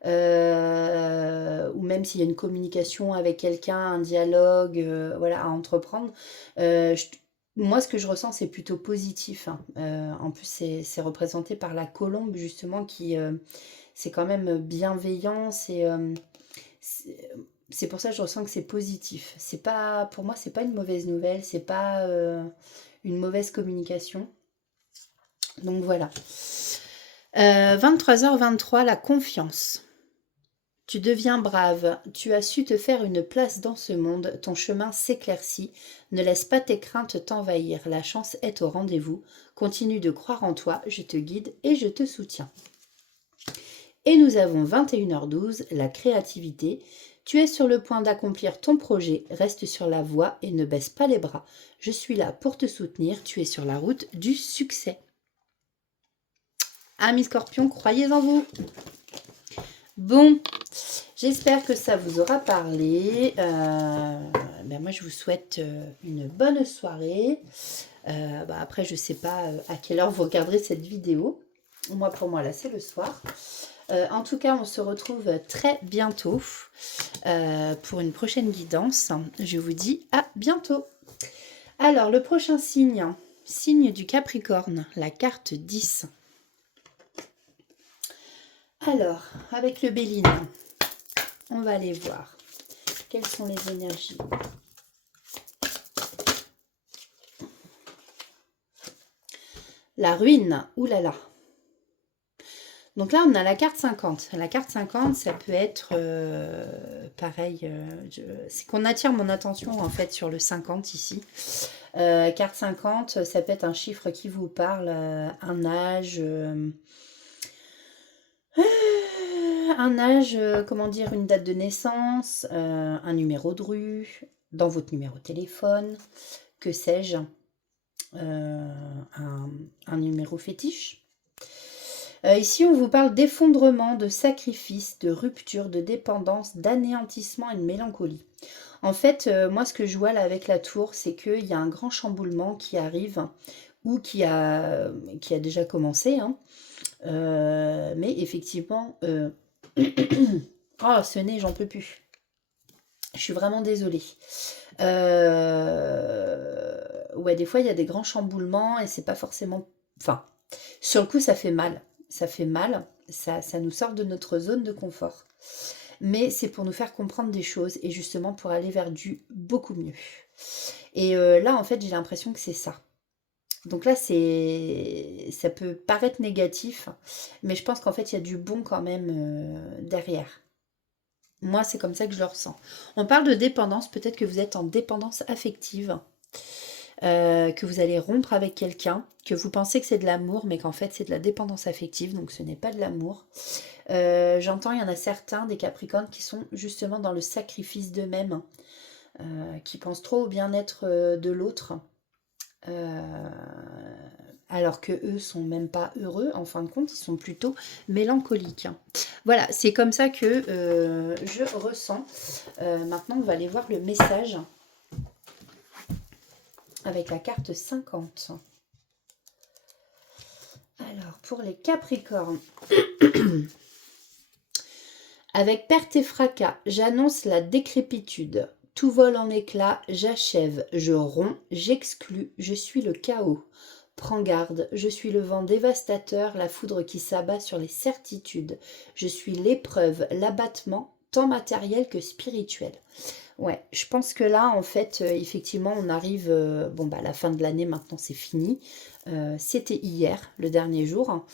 Ou même s'il y a une communication avec quelqu'un, un dialogue voilà, à entreprendre. Moi ce que je ressens c'est plutôt positif. Hein. En plus c'est représenté par la colombe justement qui c'est quand même bienveillant, c'est c'est pour ça que je ressens que c'est positif. C'est pas, pour moi, c'est pas une mauvaise nouvelle, c'est pas une mauvaise communication. Donc voilà. 23h23, la confiance. Tu deviens brave, tu as su te faire une place dans ce monde, ton chemin s'éclaircit, ne laisse pas tes craintes t'envahir, la chance est au rendez-vous, continue de croire en toi, je te guide et je te soutiens. Et nous avons 21h12, la créativité. Tu es sur le point d'accomplir ton projet, reste sur la voie et ne baisse pas les bras. Je suis là pour te soutenir, tu es sur la route du succès. Amis Scorpions, croyez en vous. Bon, j'espère que ça vous aura parlé. Moi, je vous souhaite une bonne soirée. Après, je ne sais pas à quelle heure vous regarderez cette vidéo. Moi, pour moi, là, c'est le soir. En tout cas, on se retrouve très bientôt pour une prochaine guidance. Je vous dis à bientôt. Alors, le prochain signe, signe du Capricorne, la carte 10. Alors, avec le Béline, on va aller voir quelles sont les énergies. La ruine, oulala. Donc là, on a la carte 50. La carte 50, ça peut être pareil. C'est qu'on attire mon attention en fait sur le 50 ici. Carte 50, ça peut être un chiffre qui vous parle, un âge, comment dire, une date de naissance, un numéro de rue, dans votre numéro de téléphone, que sais-je, un numéro fétiche. Ici, on vous parle d'effondrement, de sacrifice, de rupture, de dépendance, d'anéantissement et de mélancolie. En fait, moi, ce que je vois là avec la tour, c'est qu'il y a un grand chamboulement qui arrive ou qui a déjà commencé. Hein. Mais effectivement... oh, ce nez, j'en peux plus. Je suis vraiment désolée. Ouais, des fois, il y a des grands chamboulements et c'est pas forcément... Enfin, sur le coup, ça fait mal. Ça fait mal, ça nous sort de notre zone de confort. Mais c'est pour nous faire comprendre des choses et justement pour aller vers du beaucoup mieux. Et là, en fait, j'ai l'impression que c'est ça. Donc là, ça peut paraître négatif, mais je pense qu'en fait, il y a du bon quand même derrière. Moi, c'est comme ça que je le ressens. On parle de dépendance, peut-être que vous êtes en dépendance affective. Que vous allez rompre avec quelqu'un, que vous pensez que c'est de l'amour, mais qu'en fait c'est de la dépendance affective, donc ce n'est pas de l'amour. J'entends, il y en a certains des Capricornes qui sont justement dans le sacrifice d'eux-mêmes, qui pensent trop au bien-être de l'autre, alors que eux sont même pas heureux, en fin de compte, ils sont plutôt mélancoliques. Voilà, c'est comme ça que je ressens. Maintenant, on va aller voir le message avec la carte 50. Alors, pour les Capricornes, avec perte et fracas, j'annonce la décrépitude. Tout vole en éclats, j'achève, je romps, j'exclus, je suis le chaos. Prends garde, je suis le vent dévastateur, la foudre qui s'abat sur les certitudes. Je suis l'épreuve, l'abattement, tant matériel que spirituel. Ouais, je pense que là, en fait, effectivement, on arrive... à la fin de l'année, maintenant, c'est fini. C'était hier, le dernier jour, hein,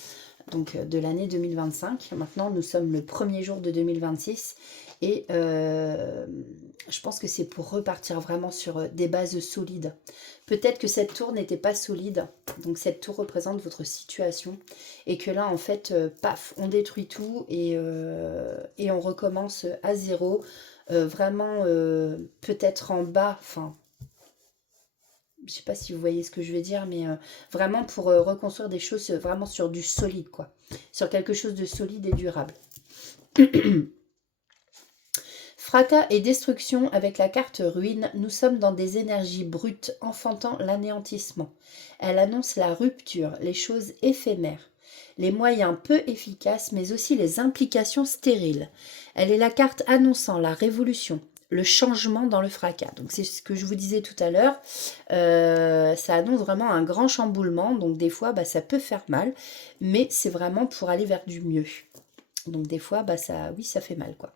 donc de l'année 2025. Maintenant, nous sommes le premier jour de 2026. Et je pense que c'est pour repartir vraiment sur des bases solides. Peut-être que cette tour n'était pas solide. Donc, cette tour représente votre situation. Et que là, en fait, paf, on détruit tout et on recommence à zéro. Vraiment peut-être en bas, enfin, je sais pas si vous voyez ce que je veux dire, mais vraiment pour reconstruire des choses vraiment sur du solide, quoi. Sur quelque chose de solide et durable. Fracas et destruction avec la carte ruine, nous sommes dans des énergies brutes enfantant l'anéantissement. Elle annonce la rupture, les choses éphémères, les moyens peu efficaces mais aussi les implications stériles. Elle est la carte annonçant la révolution, le changement dans le fracas. Donc c'est ce que je vous disais tout à l'heure, ça annonce vraiment un grand chamboulement, donc des fois ça peut faire mal, mais c'est vraiment pour aller vers du mieux. Donc des fois, ça fait mal quoi.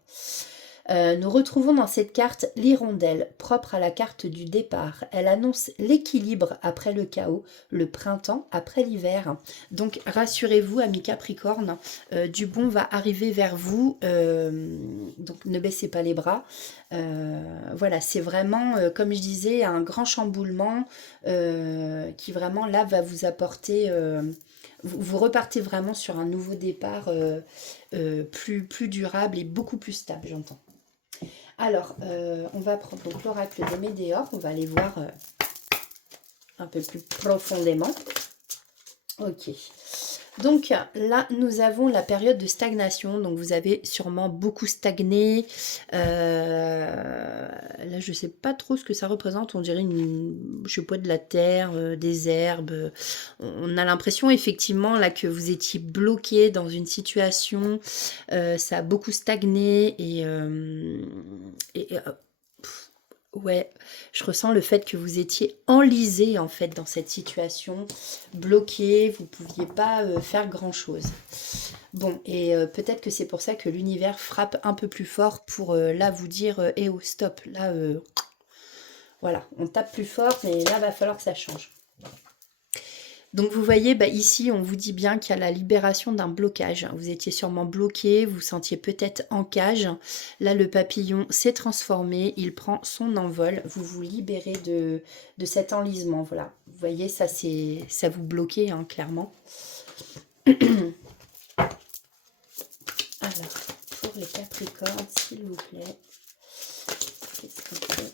Nous retrouvons dans cette carte l'hirondelle, propre à la carte du départ. Elle annonce l'équilibre après le chaos, le printemps après l'hiver. Donc rassurez-vous, amis Capricorne, du bon va arriver vers vous. Donc ne baissez pas les bras. Voilà, c'est vraiment, comme je disais, un grand chamboulement qui vraiment là va vous apporter... vous repartez vraiment sur un nouveau départ plus durable et beaucoup plus stable, j'entends. Alors, on va prendre donc l'oracle des Médéors, on va aller voir un peu plus profondément. Ok. Donc là, nous avons la période de stagnation. Donc vous avez sûrement beaucoup stagné. Là, je ne sais pas trop ce que ça représente. On dirait je sais pas, de la terre, des herbes. On a l'impression effectivement là que vous étiez bloqué dans une situation. Ça a beaucoup stagné ouais, je ressens le fait que vous étiez enlisé en fait dans cette situation, bloqué, vous ne pouviez pas faire grand-chose. Bon, et peut-être que c'est pour ça que l'univers frappe un peu plus fort pour là vous dire eh oh stop, là voilà, on tape plus fort, mais là va falloir que ça change. Donc vous voyez, ici, on vous dit bien qu'il y a la libération d'un blocage. Vous étiez sûrement bloqué, vous sentiez peut-être en cage. Là, le papillon s'est transformé, il prend son envol. Vous vous libérez de cet enlisement. Voilà, vous voyez, ça vous bloquait, hein, clairement. Alors, pour les Capricornes, s'il vous plaît, qu'est-ce qu'on peut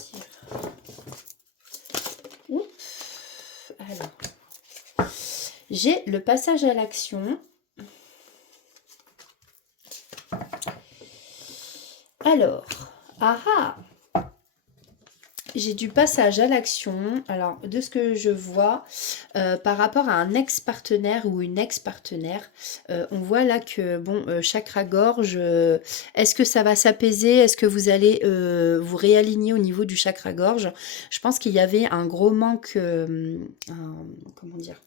dire? Oups, alors... J'ai le passage à l'action. Alors, j'ai du passage à l'action. Alors, de ce que je vois, par rapport à un ex-partenaire ou une ex-partenaire, on voit là que, chakra-gorge, est-ce que ça va s'apaiser? Est-ce que vous allez vous réaligner au niveau du chakra-gorge? Je pense qu'il y avait un gros manque, comment dire?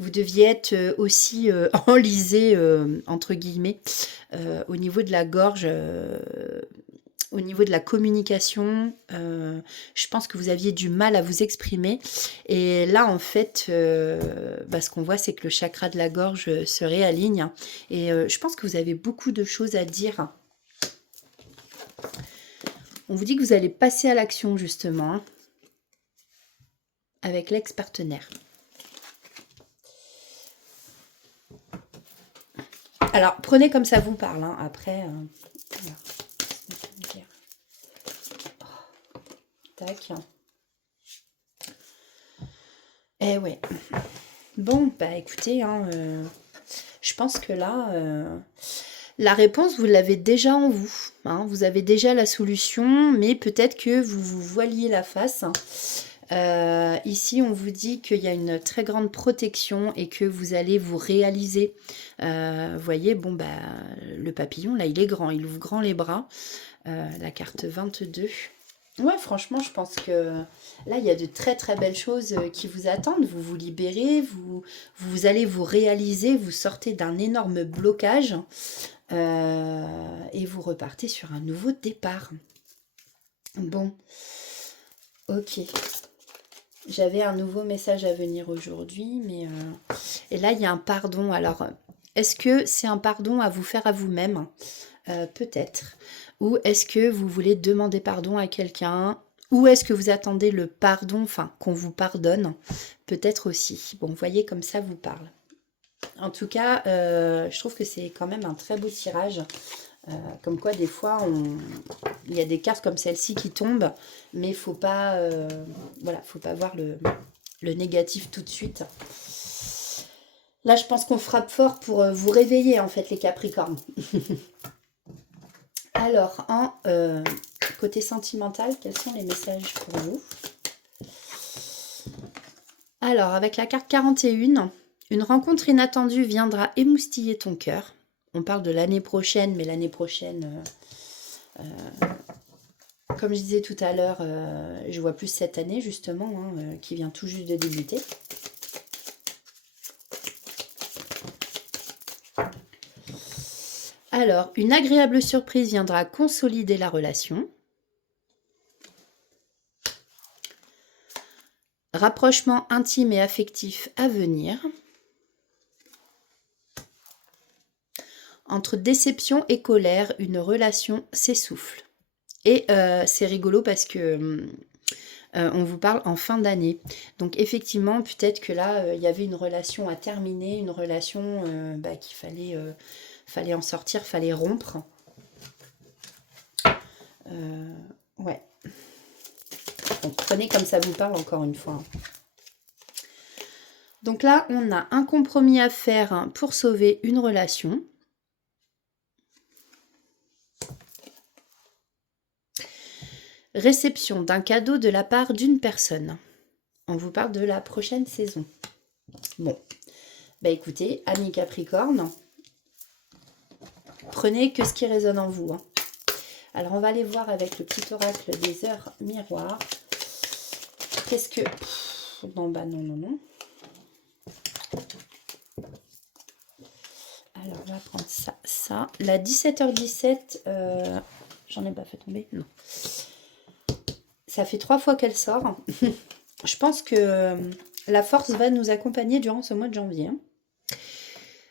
Vous deviez être aussi enlisé, entre guillemets, au niveau de la gorge, au niveau de la communication. Je pense que vous aviez du mal à vous exprimer. Et là, en fait, ce qu'on voit, c'est que le chakra de la gorge se réaligne. Et je pense que vous avez beaucoup de choses à dire. On vous dit que vous allez passer à l'action, justement, avec l'ex-partenaire. Alors, prenez comme ça vous parle, hein. Après, voilà. Tac. Eh ouais. Bon, écoutez, hein, je pense que là, la réponse, vous l'avez déjà en vous. Hein. Vous avez déjà la solution, mais peut-être que vous vous voiliez la face. Ici, on vous dit qu'il y a une très grande protection et que vous allez vous réaliser. Vous voyez, le papillon, là, il est grand, il ouvre grand les bras. La carte 22. Ouais, franchement, je pense que là, il y a de très très belles choses qui vous attendent. Vous vous libérez, vous allez vous réaliser, vous sortez d'un énorme blocage et vous repartez sur un nouveau départ. Bon, ok. J'avais un nouveau message à venir aujourd'hui, mais... Et là, il y a un pardon. Alors, est-ce que c'est un pardon à vous faire à vous-même? Peut-être. Ou est-ce que vous voulez demander pardon à quelqu'un? Ou est-ce que vous attendez le pardon, enfin, qu'on vous pardonne? Peut-être aussi. Bon, vous voyez, comme ça vous parle. En tout cas, je trouve que c'est quand même un très beau tirage. Comme quoi, des fois, il y a des cartes comme celle-ci qui tombent, mais il ne faut pas, faut pas voir le négatif tout de suite. Là, je pense qu'on frappe fort pour vous réveiller, en fait, les Capricornes. Alors, en côté sentimental, quels sont les messages pour vous? Alors, avec la carte 41, une rencontre inattendue viendra émoustiller ton cœur. On parle de l'année prochaine, mais l'année prochaine, comme je disais tout à l'heure, je vois plus cette année justement, hein, qui vient tout juste de débuter. Alors, une agréable surprise viendra consolider la relation. Rapprochement intime et affectif à venir. Entre déception et colère, une relation s'essouffle. Et c'est rigolo parce que on vous parle en fin d'année. Donc effectivement, peut-être que là, il y avait une relation à terminer, une relation qu'il fallait en sortir, fallait rompre. Ouais. Donc prenez comme ça vous parle encore une fois. Donc là, on a un compromis à faire pour sauver une relation. Réception d'un cadeau de la part d'une personne. On vous parle de la prochaine saison. Bon, bah écoutez, amis Capricorne, prenez que ce qui résonne en vous. Hein. Alors on va aller voir avec le petit oracle des heures miroirs. Qu'est-ce que... non, bah non, non, non. Alors on va prendre ça, ça. La 17h17, j'en ai pas fait tomber, non. Ça fait 3 fois qu'elle sort. Je pense que la force va nous accompagner durant ce mois de janvier.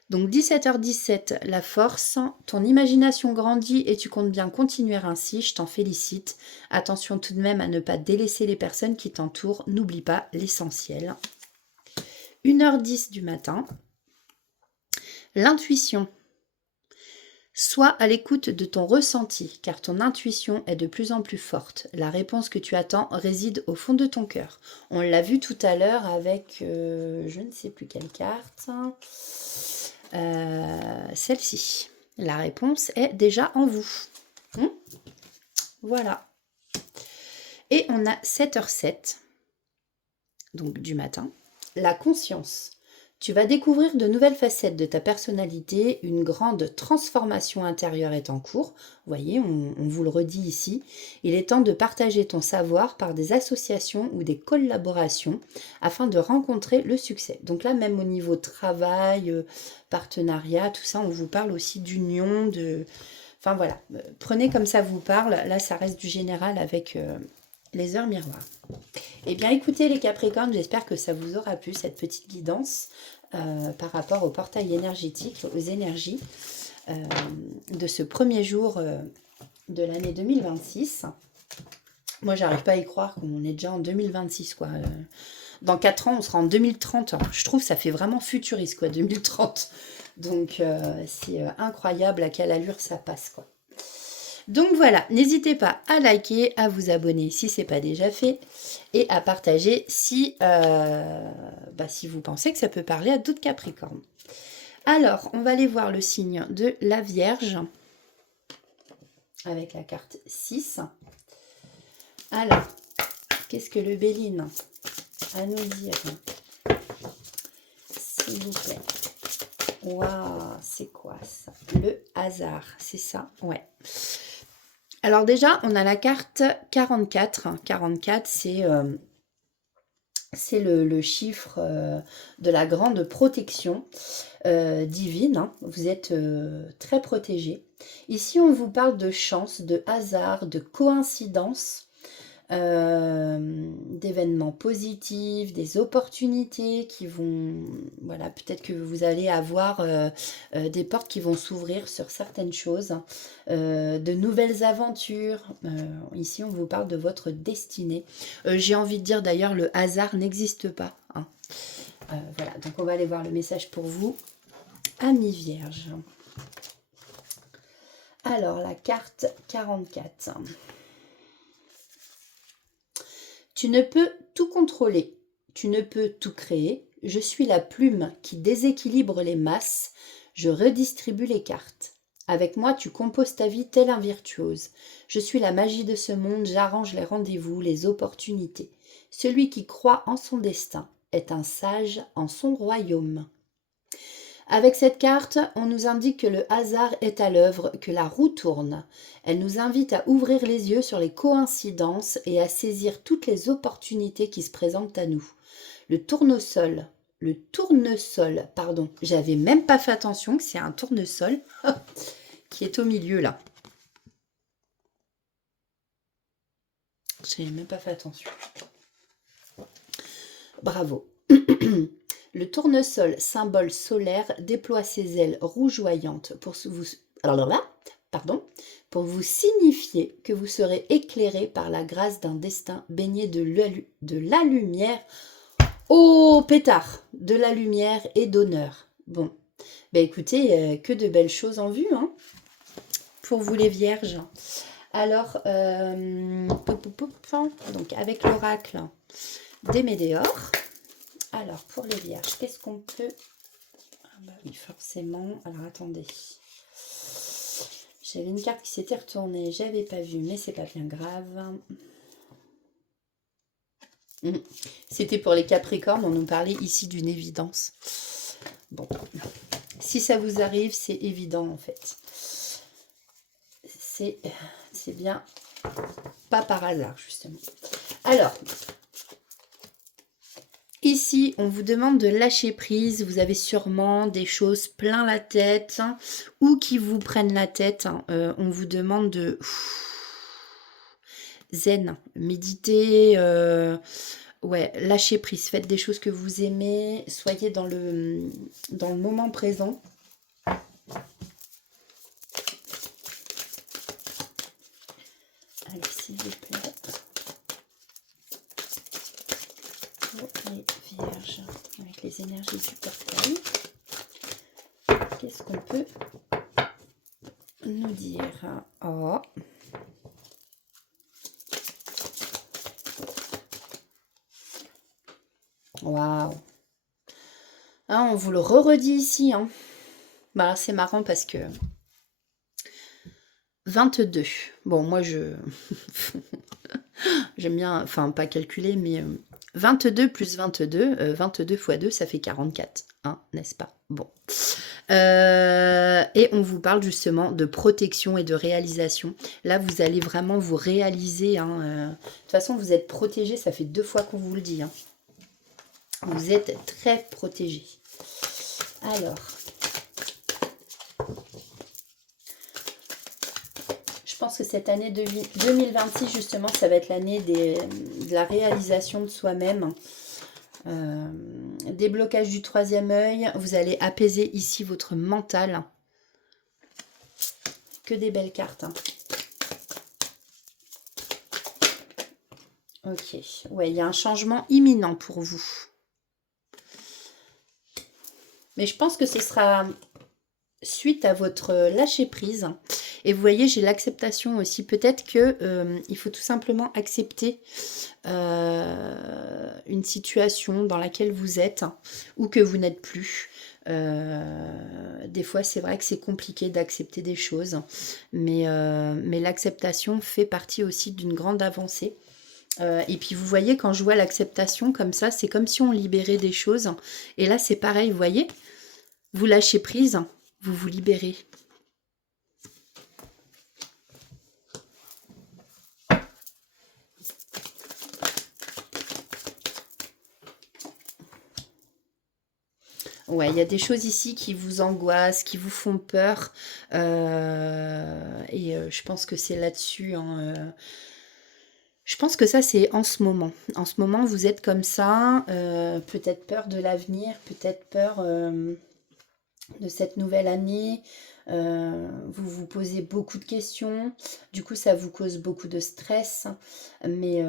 Donc 17h17, la force. Ton imagination grandit et tu comptes bien continuer ainsi. Je t'en félicite. Attention tout de même à ne pas délaisser les personnes qui t'entourent. N'oublie pas l'essentiel. 1h10 du matin. L'intuition. Sois à l'écoute de ton ressenti, car ton intuition est de plus en plus forte. La réponse que tu attends réside au fond de ton cœur. On l'a vu tout à l'heure avec, je ne sais plus quelle carte, celle-ci. La réponse est déjà en vous. Voilà. Et on a 7h07, donc du matin. La conscience. Tu vas découvrir de nouvelles facettes de ta personnalité, une grande transformation intérieure est en cours. Vous voyez, on vous le redit ici. Il est temps de partager ton savoir par des associations ou des collaborations afin de rencontrer le succès. Donc là, même au niveau travail, partenariat, tout ça, on vous parle aussi d'union, de... Enfin voilà, prenez comme ça vous parle. Là, ça reste du général avec... les heures miroirs. Eh bien, écoutez les Capricornes, j'espère que ça vous aura plu, cette petite guidance par rapport au portail énergétique, aux énergies de ce premier jour de l'année 2026. Moi, j'arrive pas à y croire qu'on est déjà en 2026, quoi. Dans 4 ans, on sera en 2030. Je trouve que ça fait vraiment futuriste, quoi, 2030. Donc, c'est incroyable à quelle allure ça passe, quoi. Donc voilà, n'hésitez pas à liker, à vous abonner si ce n'est pas déjà fait et à partager si vous pensez que ça peut parler à d'autres Capricornes. Alors, on va aller voir le signe de la Vierge avec la carte 6. Alors, qu'est-ce que le Béline a nous dire? S'il vous plaît. Waouh, c'est quoi ça? Le hasard, c'est ça? Ouais. Alors déjà, on a la carte 44. 44, c'est le chiffre de la grande protection divine. Hein. Vous êtes très protégé. Ici, on vous parle de chance, de hasard, de coïncidence, d'événements positifs, des opportunités qui vont... Voilà, peut-être que vous allez avoir des portes qui vont s'ouvrir sur certaines choses, de nouvelles aventures. Ici, on vous parle de votre destinée. J'ai envie de dire d'ailleurs, le hasard n'existe pas. Hein. Voilà, donc on va aller voir le message pour vous, amis vierges. Alors, la carte 44. Tu ne peux tout contrôler, tu ne peux tout créer. Je suis la plume qui déséquilibre les masses, je redistribue les cartes. Avec moi, tu composes ta vie tel un virtuose. Je suis la magie de ce monde, j'arrange les rendez-vous, les opportunités. Celui qui croit en son destin est un sage en son royaume. Avec cette carte, on nous indique que le hasard est à l'œuvre, que la roue tourne. Elle nous invite à ouvrir les yeux sur les coïncidences et à saisir toutes les opportunités qui se présentent à nous. Le tournesol, pardon, j'avais même pas fait attention que c'est un tournesol qui est au milieu là. J'ai même pas fait attention. Bravo. Le tournesol, symbole solaire, déploie ses ailes rougeoyantes pour vous signifier que vous serez éclairé par la grâce d'un destin baigné de la lumière. Oh, pétard! De la lumière et d'honneur. Bon, ben écoutez, que de belles choses en vue, hein, pour vous les vierges. Alors, donc avec l'oracle des Médéors. Alors, pour les vierges, qu'est-ce qu'on peut... Ah bah oui, forcément. Alors, attendez. J'avais une carte qui s'était retournée. J'avais pas vu, mais c'est pas bien grave. C'était pour les Capricornes. On nous parlait ici d'une évidence. Bon. Si ça vous arrive, c'est évident, en fait. C'est bien pas par hasard, justement. Alors... Ici, on vous demande de lâcher prise. Vous avez sûrement des choses plein la tête ou qui vous prennent la tête. On vous demande de zen, méditer, ouais, lâcher prise. Faites des choses que vous aimez. Soyez dans le moment présent. Allez, s'il vous plaît. Les vierges, avec les énergies du portail, qu'est-ce qu'on peut nous dire? Oh, waouh! Ah, on vous le redit ici, hein. Bah, c'est marrant parce que 22. Bon, moi j'aime bien, enfin pas calculer, mais 22 plus 22, 22 x 2, ça fait 44, hein, n'est-ce pas? Bon. Et on vous parle justement de protection et de réalisation. Là, vous allez vraiment vous réaliser. Hein, de toute façon, vous êtes protégé, ça fait 2 fois qu'on vous le dit. Hein. Vous êtes très protégé. Alors... Je pense que cette année 2026, justement, ça va être l'année de la réalisation de soi-même. Déblocage du 3e œil. Vous allez apaiser ici votre mental. Que des belles cartes. Hein. Ok. Ouais, il y a un changement imminent pour vous. Mais je pense que ce sera suite à votre lâcher-prise. Et vous voyez, j'ai l'acceptation aussi. Peut-être que il faut tout simplement accepter une situation dans laquelle vous êtes ou que vous n'êtes plus. Des fois, c'est vrai que c'est compliqué d'accepter des choses, mais l'acceptation fait partie aussi d'une grande avancée. Et puis, vous voyez, quand je vois l'acceptation comme ça, c'est comme si on libérait des choses. Et là, c'est pareil, vous voyez, vous lâchez prise, vous vous libérez. Ouais, il y a des choses ici qui vous angoissent, qui vous font peur. Je pense que c'est là-dessus. Hein, je pense que ça, c'est en ce moment. En ce moment, vous êtes comme ça. Peut-être peur de l'avenir, peut-être peur de cette nouvelle année. Vous vous posez beaucoup de questions. Du coup, ça vous cause beaucoup de stress. Mais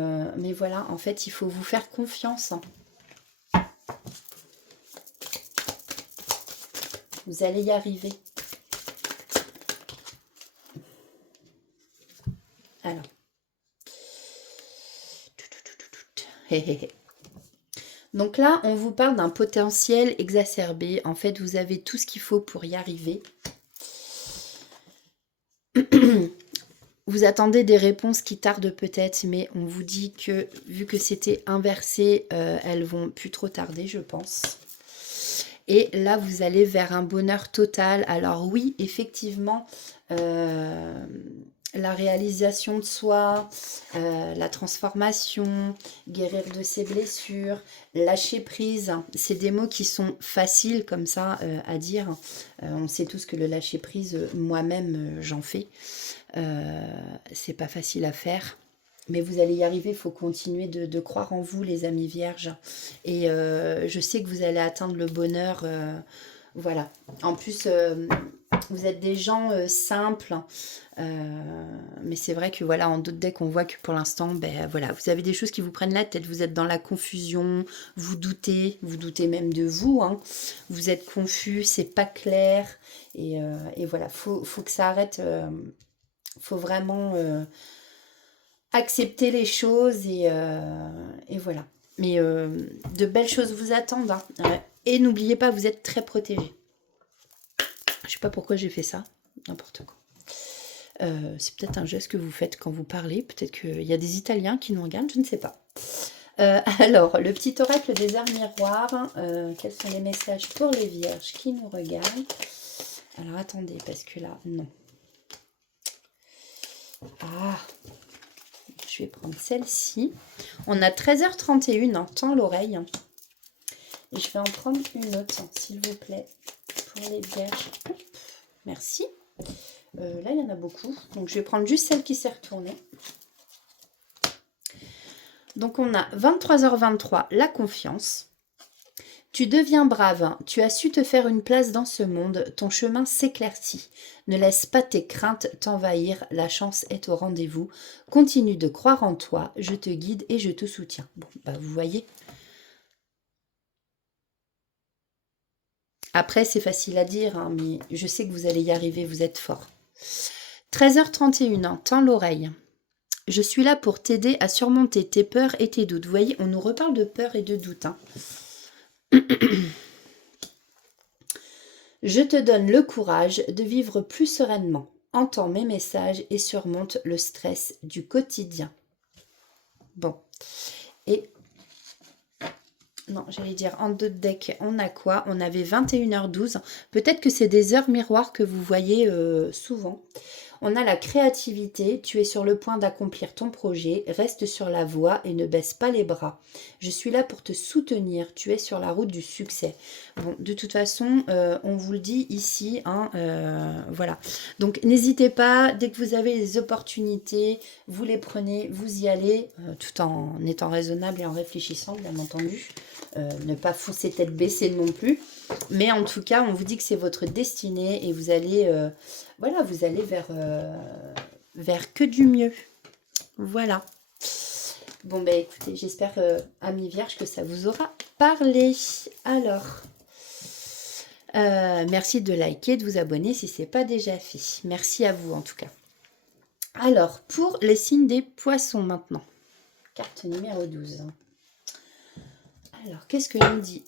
voilà, en fait, il faut vous faire confiance. Vous allez y arriver. Alors. Donc là, on vous parle d'un potentiel exacerbé. En fait, vous avez tout ce qu'il faut pour y arriver. Vous attendez des réponses qui tardent peut-être, mais on vous dit que, vu que c'était inversé, elles vont plus trop tarder, je pense. Et là, vous allez vers un bonheur total. Alors oui, effectivement, la réalisation de soi, la transformation, guérir de ses blessures, lâcher prise, c'est des mots qui sont faciles comme ça à dire. On sait tous que le lâcher prise, moi-même, j'en fais. C'est pas facile à faire. Mais vous allez y arriver, il faut continuer de croire en vous, les amis vierges. Et je sais que vous allez atteindre le bonheur. Voilà. En plus, vous êtes des gens simples. Mais c'est vrai que voilà, en d'autres decks, on voit que pour l'instant, ben voilà, vous avez des choses qui vous prennent la tête. Vous êtes dans la confusion, vous doutez même de vous. Hein. Vous êtes confus, c'est pas clair. Et voilà, faut que ça arrête. Faut vraiment accepter les choses et voilà. Mais de belles choses vous attendent. Hein. Ouais. Et n'oubliez pas, vous êtes très protégés. Je sais pas pourquoi j'ai fait ça. N'importe quoi. C'est peut-être un geste que vous faites quand vous parlez. Peut-être qu'il y a des Italiens qui nous regardent, je ne sais pas. Alors, le petit oracle des heures miroirs. Quels sont les messages pour les vierges qui nous regardent? Alors, attendez, parce que là, non. Ah, je vais prendre celle-ci. On a 13h31, hein, tend l'oreille. Et je vais en prendre une autre, s'il vous plaît, pour les vierges. Merci. Là, il y en a beaucoup. Donc, je vais prendre juste celle qui s'est retournée. Donc, on a 23h23, la confiance. Tu deviens brave, tu as su te faire une place dans ce monde, ton chemin s'éclaircit. Ne laisse pas tes craintes t'envahir, la chance est au rendez-vous. Continue de croire en toi, je te guide et je te soutiens. Bon, bah vous voyez. Après, c'est facile à dire, hein, mais je sais que vous allez y arriver, vous êtes fort. 13h31, tends l'oreille. Je suis là pour t'aider à surmonter tes peurs et tes doutes. Vous voyez, on nous reparle de peurs et de doutes. Hein. Je te donne le courage de vivre plus sereinement. Entends mes messages et surmonte le stress du quotidien. Bon. Et non, j'allais dire en deux decks, on a quoi? On avait 21h12. Peut-être que c'est des heures miroirs que vous voyez souvent. On a la créativité, tu es sur le point d'accomplir ton projet, reste sur la voie et ne baisse pas les bras. Je suis là pour te soutenir, tu es sur la route du succès. Bon, de toute façon, on vous le dit ici, hein, voilà. Donc n'hésitez pas, dès que vous avez les opportunités, vous les prenez, vous y allez, tout en étant raisonnable et en réfléchissant, bien entendu. Ne pas foncer tête baissée non plus. Mais en tout cas, on vous dit que c'est votre destinée et vous allez, voilà, vous allez vers que du mieux. Voilà. Bon, ben écoutez, j'espère, amis vierges, que ça vous aura parlé. Alors, merci de liker, de vous abonner si ce n'est pas déjà fait. Merci à vous en tout cas. Alors, pour les signes des poissons maintenant. Carte numéro 12. Alors, qu'est-ce que nous dit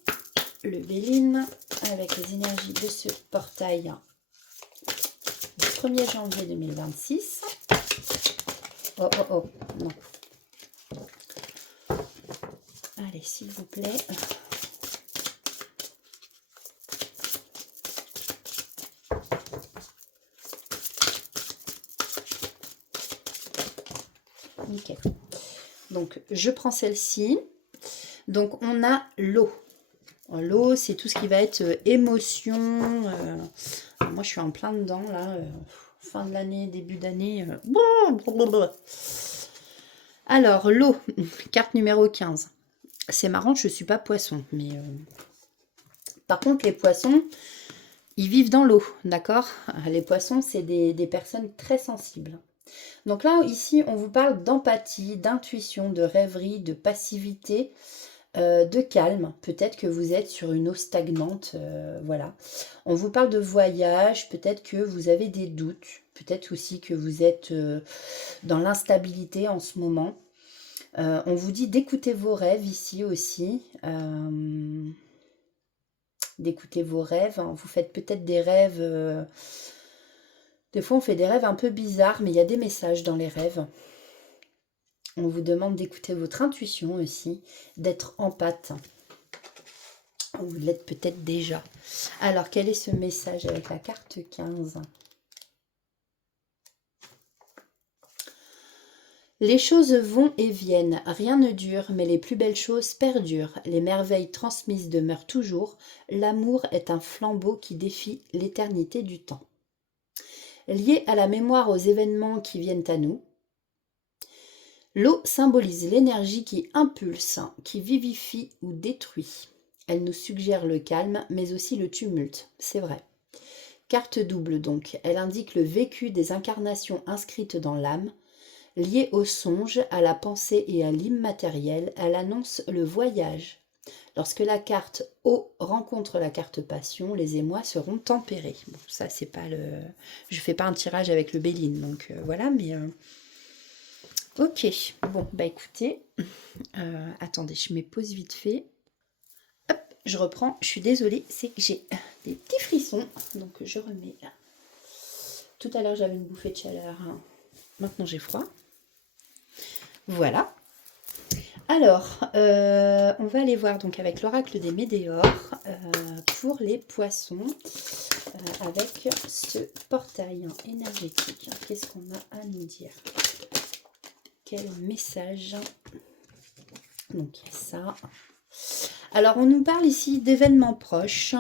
le Béline avec les énergies de ce portail du 1er janvier 2026. Oh, oh, oh, non. Allez, s'il vous plaît. Nickel. Donc, je prends celle-ci. Donc, on a l'eau. L'eau, c'est tout ce qui va être émotion. Moi, je suis en plein dedans, là. Fin de l'année, début d'année. Alors, l'eau, carte numéro 15. C'est marrant, je ne suis pas poisson. Mais par contre, les poissons, ils vivent dans l'eau, d'accord? Les poissons, c'est des personnes très sensibles. Donc là, ici, on vous parle d'empathie, d'intuition, de rêverie, de passivité, de calme. Peut-être que vous êtes sur une eau stagnante, voilà. On vous parle de voyage, peut-être que vous avez des doutes, peut-être aussi que vous êtes dans l'instabilité en ce moment. On vous dit d'écouter vos rêves ici aussi, d'écouter vos rêves. Vous faites peut-être des rêves Des fois, on fait des rêves un peu bizarres, mais il y a des messages dans les rêves. On vous demande d'écouter votre intuition aussi, d'être empathe. Vous l'êtes peut-être déjà. Alors, quel est ce message avec la carte 15? Les choses vont et viennent, rien ne dure, mais les plus belles choses perdurent. Les merveilles transmises demeurent toujours. L'amour est un flambeau qui défie l'éternité du temps. Lié à la mémoire aux événements qui viennent à nous, l'eau symbolise l'énergie qui impulse, qui vivifie ou détruit. Elle nous suggère le calme, mais aussi le tumulte, c'est vrai. Carte double donc, elle indique le vécu des incarnations inscrites dans l'âme. Liée au songe, à la pensée et à l'immatériel, elle annonce le voyage. Lorsque la carte eau rencontre la carte passion, les émois seront tempérés. Bon, ça, c'est pas le... Je fais pas un tirage avec le Béline, donc voilà, mais... Ok, bon, bah écoutez, attendez, je mets pause vite fait. Hop, je reprends, je suis désolée, c'est que j'ai des petits frissons, donc je remets là. Tout à l'heure, j'avais une bouffée de chaleur, hein. Maintenant j'ai froid. Voilà. Alors, on va aller voir donc avec l'oracle des Médéors pour les poissons avec ce portail énergétique. Qu'est-ce qu'on a à nous dire? Quel message? Donc, il y a ça. Alors, on nous parle ici d'événements proches,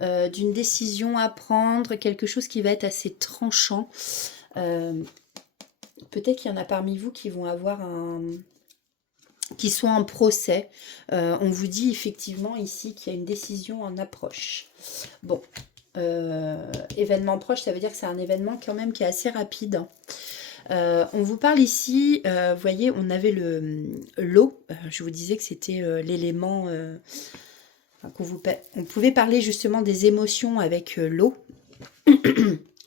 d'une décision à prendre, quelque chose qui va être assez tranchant. Peut-être qu'il y en a parmi vous qui vont avoir qui sont en procès. On vous dit effectivement ici qu'il y a une décision en approche. Bon, événement proche, ça veut dire que c'est un événement quand même qui est assez rapide. On vous parle ici, vous voyez, on avait l'eau. Je vous disais que c'était l'élément... on pouvait parler justement des émotions avec l'eau.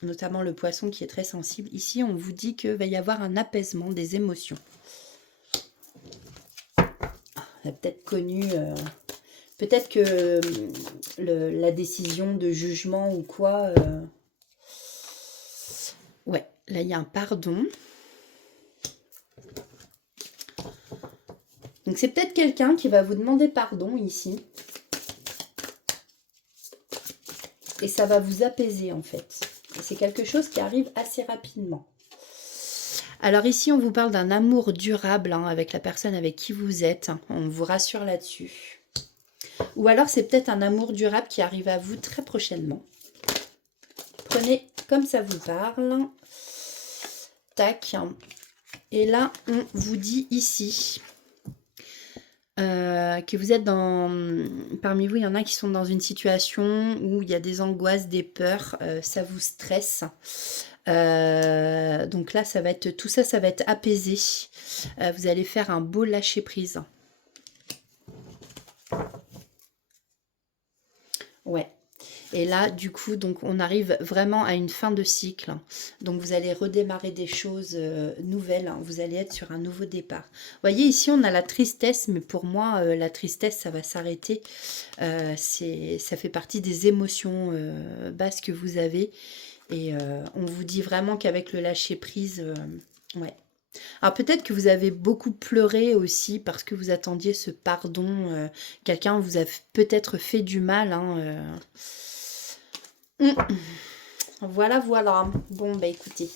Notamment le poisson qui est très sensible. Ici, on vous dit qu'il va y avoir un apaisement des émotions. On a peut-être connu... peut-être que la décision de jugement ou quoi... Ouais, là, il y a un pardon. Donc, c'est peut-être quelqu'un qui va vous demander pardon ici. Et ça va vous apaiser, en fait. C'est quelque chose qui arrive assez rapidement. Alors ici, on vous parle d'un amour durable avec la personne avec qui vous êtes. On vous rassure là-dessus. Ou alors, c'est peut-être un amour durable qui arrive à vous très prochainement. Prenez comme ça vous parle. Tac. Et là, on vous dit ici que vous êtes dans... Parmi vous, il y en a qui sont dans une situation où il y a des angoisses, des peurs. Ça vous stresse. Donc là, ça va être tout ça, ça va être apaisé. Vous allez faire un beau lâcher prise. Ouais. Et là, du coup, donc on arrive vraiment à une fin de cycle. Donc vous allez redémarrer des choses nouvelles. Vous allez être sur un nouveau départ. Vous voyez, ici, on a la tristesse, mais pour moi, la tristesse, ça va s'arrêter. Ça fait partie des émotions basses que vous avez. Et on vous dit vraiment qu'avec le lâcher-prise, ouais. Alors peut-être que vous avez beaucoup pleuré aussi parce que vous attendiez ce pardon. Quelqu'un vous a peut-être fait du mal. Voilà, voilà. Bon, bah écoutez,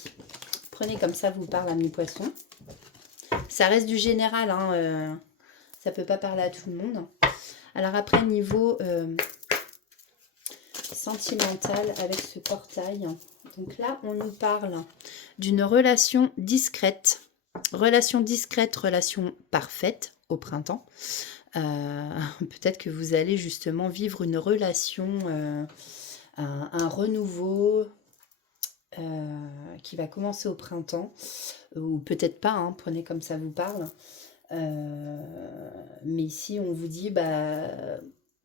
prenez comme ça vous parle, amis poissons. Ça reste du général, ça peut pas parler à tout le monde. Alors après, niveau sentimental avec ce portail. Donc là, on nous parle d'une relation discrète. Relation discrète, relation parfaite au printemps. Peut-être que vous allez justement vivre une relation, un renouveau qui va commencer au printemps. Ou peut-être pas, prenez comme ça vous parle. Mais ici, on vous dit...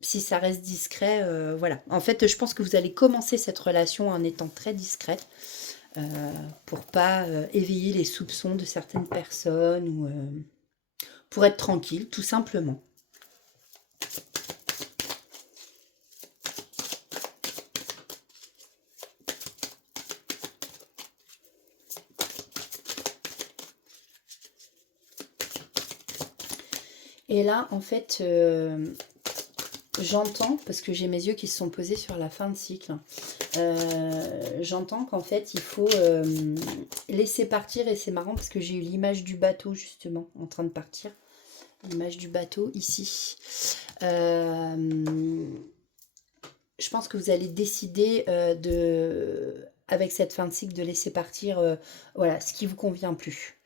si ça reste discret, voilà. En fait, je pense que vous allez commencer cette relation en étant très discrète pour pas éveiller les soupçons de certaines personnes ou pour être tranquille, tout simplement. Et là, en fait, j'entends, parce que j'ai mes yeux qui se sont posés sur la fin de cycle, j'entends qu'en fait, il faut laisser partir. Et c'est marrant parce que j'ai eu l'image du bateau, justement, en train de partir. L'image du bateau, ici. Je pense que vous allez décider avec cette fin de cycle, de laisser partir voilà, ce qui ne vous convient plus.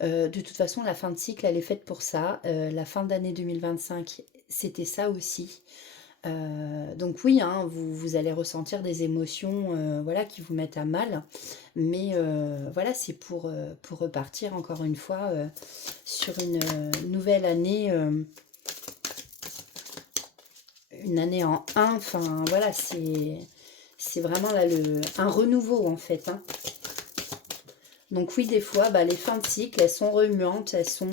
De toute façon, la fin de cycle, elle est faite pour ça. La fin d'année 2025, c'était ça aussi. Donc oui, hein, vous allez ressentir des émotions voilà, qui vous mettent à mal. Mais voilà, c'est pour repartir encore une fois sur une nouvelle année. Une année en 1. Enfin voilà, c'est vraiment là un renouveau en fait. Hein. Donc oui, des fois, les fins de cycle, elles sont remuantes, elles font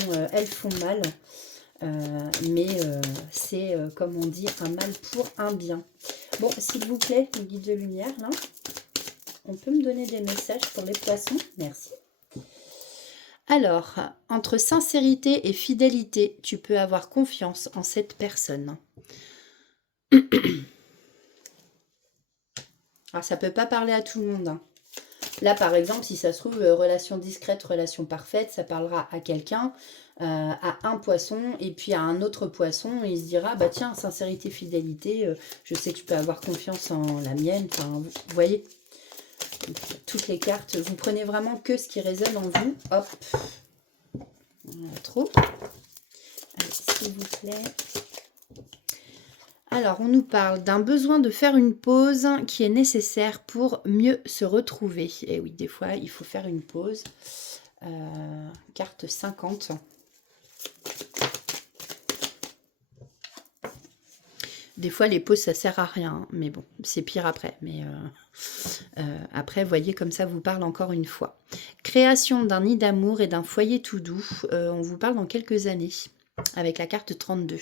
mal. Mais c'est, comme on dit, un mal pour un bien. Bon, s'il vous plaît, le guide de lumière, là, on peut me donner des messages pour les poissons? Merci. Alors, entre sincérité et fidélité, tu peux avoir confiance en cette personne. Alors, ça ne peut pas parler à tout le monde. Hein. Là, par exemple, si ça se trouve, relation discrète, relation parfaite, ça parlera à quelqu'un, à un poisson, et puis à un autre poisson, il se dira, bah tiens, sincérité, fidélité, je sais que tu peux avoir confiance en la mienne. Enfin, vous voyez, toutes les cartes, vous prenez vraiment que ce qui résonne en vous. Hop, trop. Allez, s'il vous plaît. Alors, on nous parle d'un besoin de faire une pause qui est nécessaire pour mieux se retrouver. Et oui, des fois, il faut faire une pause. Carte 50. Des fois, les pauses, ça sert à rien. Hein, mais bon, c'est pire après. Mais après, voyez, comme ça vous parle encore une fois. Création d'un nid d'amour et d'un foyer tout doux. On vous parle dans quelques années. Avec la carte 32.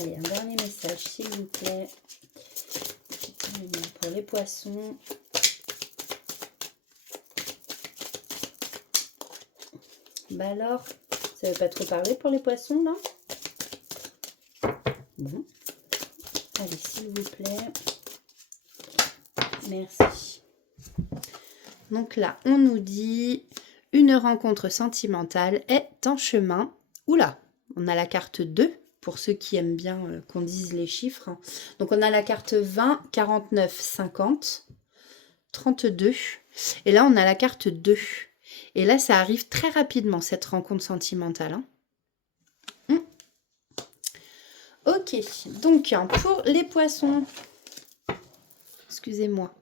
Allez, un dernier message, s'il vous plaît. Pour les poissons. Bah alors, ça ne veut pas trop parler pour les poissons, là? Bon. Allez, s'il vous plaît. Merci. Donc là, on nous dit une rencontre sentimentale est en chemin. Oula, on a la carte 2 pour ceux qui aiment bien qu'on dise les chiffres. Donc on a la carte 20, 49, 50, 32. Et là, on a la carte 2. Et là, ça arrive très rapidement, cette rencontre sentimentale. Hein. Ok, donc pour les poissons, excusez-moi.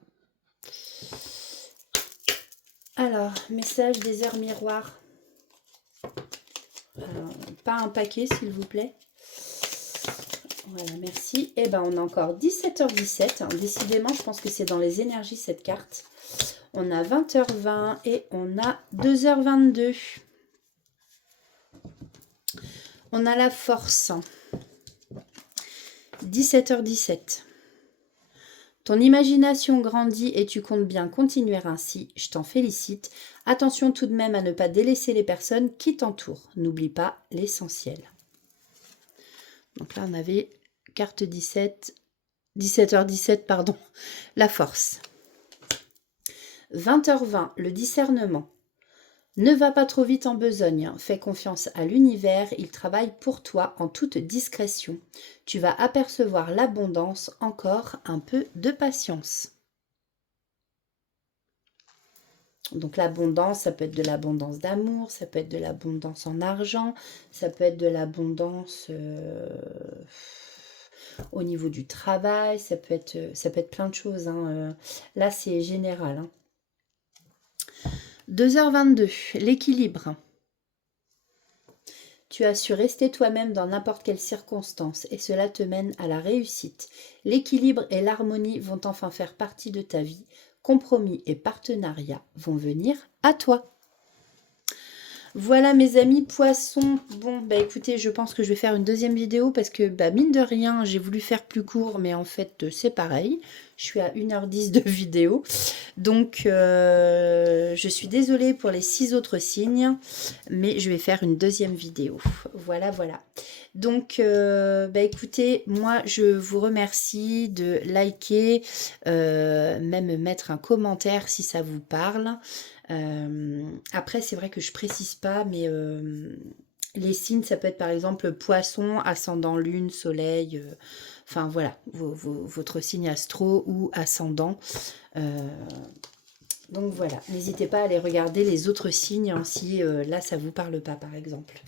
Alors, message des heures miroirs. Alors, pas un paquet, s'il vous plaît. Voilà, merci. Et ben, on a encore 17h17. Hein. Décidément, je pense que c'est dans les énergies, cette carte. On a 20h20 et on a 2h22. On a la force. 17h17. Ton imagination grandit et tu comptes bien continuer ainsi. Je t'en félicite. Attention tout de même à ne pas délaisser les personnes qui t'entourent. N'oublie pas l'essentiel. Donc là, on avait carte 17h17, pardon, la force. 20h20, le discernement. Ne va pas trop vite en besogne, fais confiance à l'univers, il travaille pour toi en toute discrétion. Tu vas apercevoir l'abondance, encore un peu de patience. Donc l'abondance, ça peut être de l'abondance d'amour, ça peut être de l'abondance en argent, ça peut être de l'abondance au niveau du travail, ça peut être plein de choses. Hein. Là, c'est général. Hein. 2h22, l'équilibre. Tu as su rester toi-même dans n'importe quelle circonstance et cela te mène à la réussite. L'équilibre et l'harmonie vont enfin faire partie de ta vie. Compromis et partenariat vont venir à toi. Voilà mes amis poissons. Bon, écoutez, je pense que je vais faire une deuxième vidéo parce que mine de rien, j'ai voulu faire plus court, mais en fait c'est pareil. Je suis à 1h10 de vidéo. Donc, je suis désolée pour les 6 autres signes, mais je vais faire une deuxième vidéo. Voilà, voilà. Donc, bah écoutez, moi, je vous remercie de liker, même mettre un commentaire si ça vous parle. Après, c'est vrai que je précise pas, mais les signes, ça peut être par exemple poisson, ascendant, lune, soleil, enfin voilà, votre signe astro ou ascendant. Euh, donc voilà, n'hésitez pas à aller regarder les autres signes hein, si là ça vous parle pas par exemple.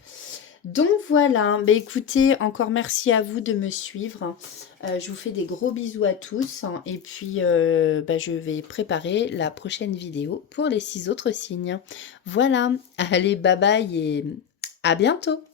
Donc voilà, bah écoutez, encore merci à vous de me suivre. Je vous fais des gros bisous à tous hein, et puis bah, je vais préparer la prochaine vidéo pour les 6 autres signes. Voilà, allez bye bye et à bientôt.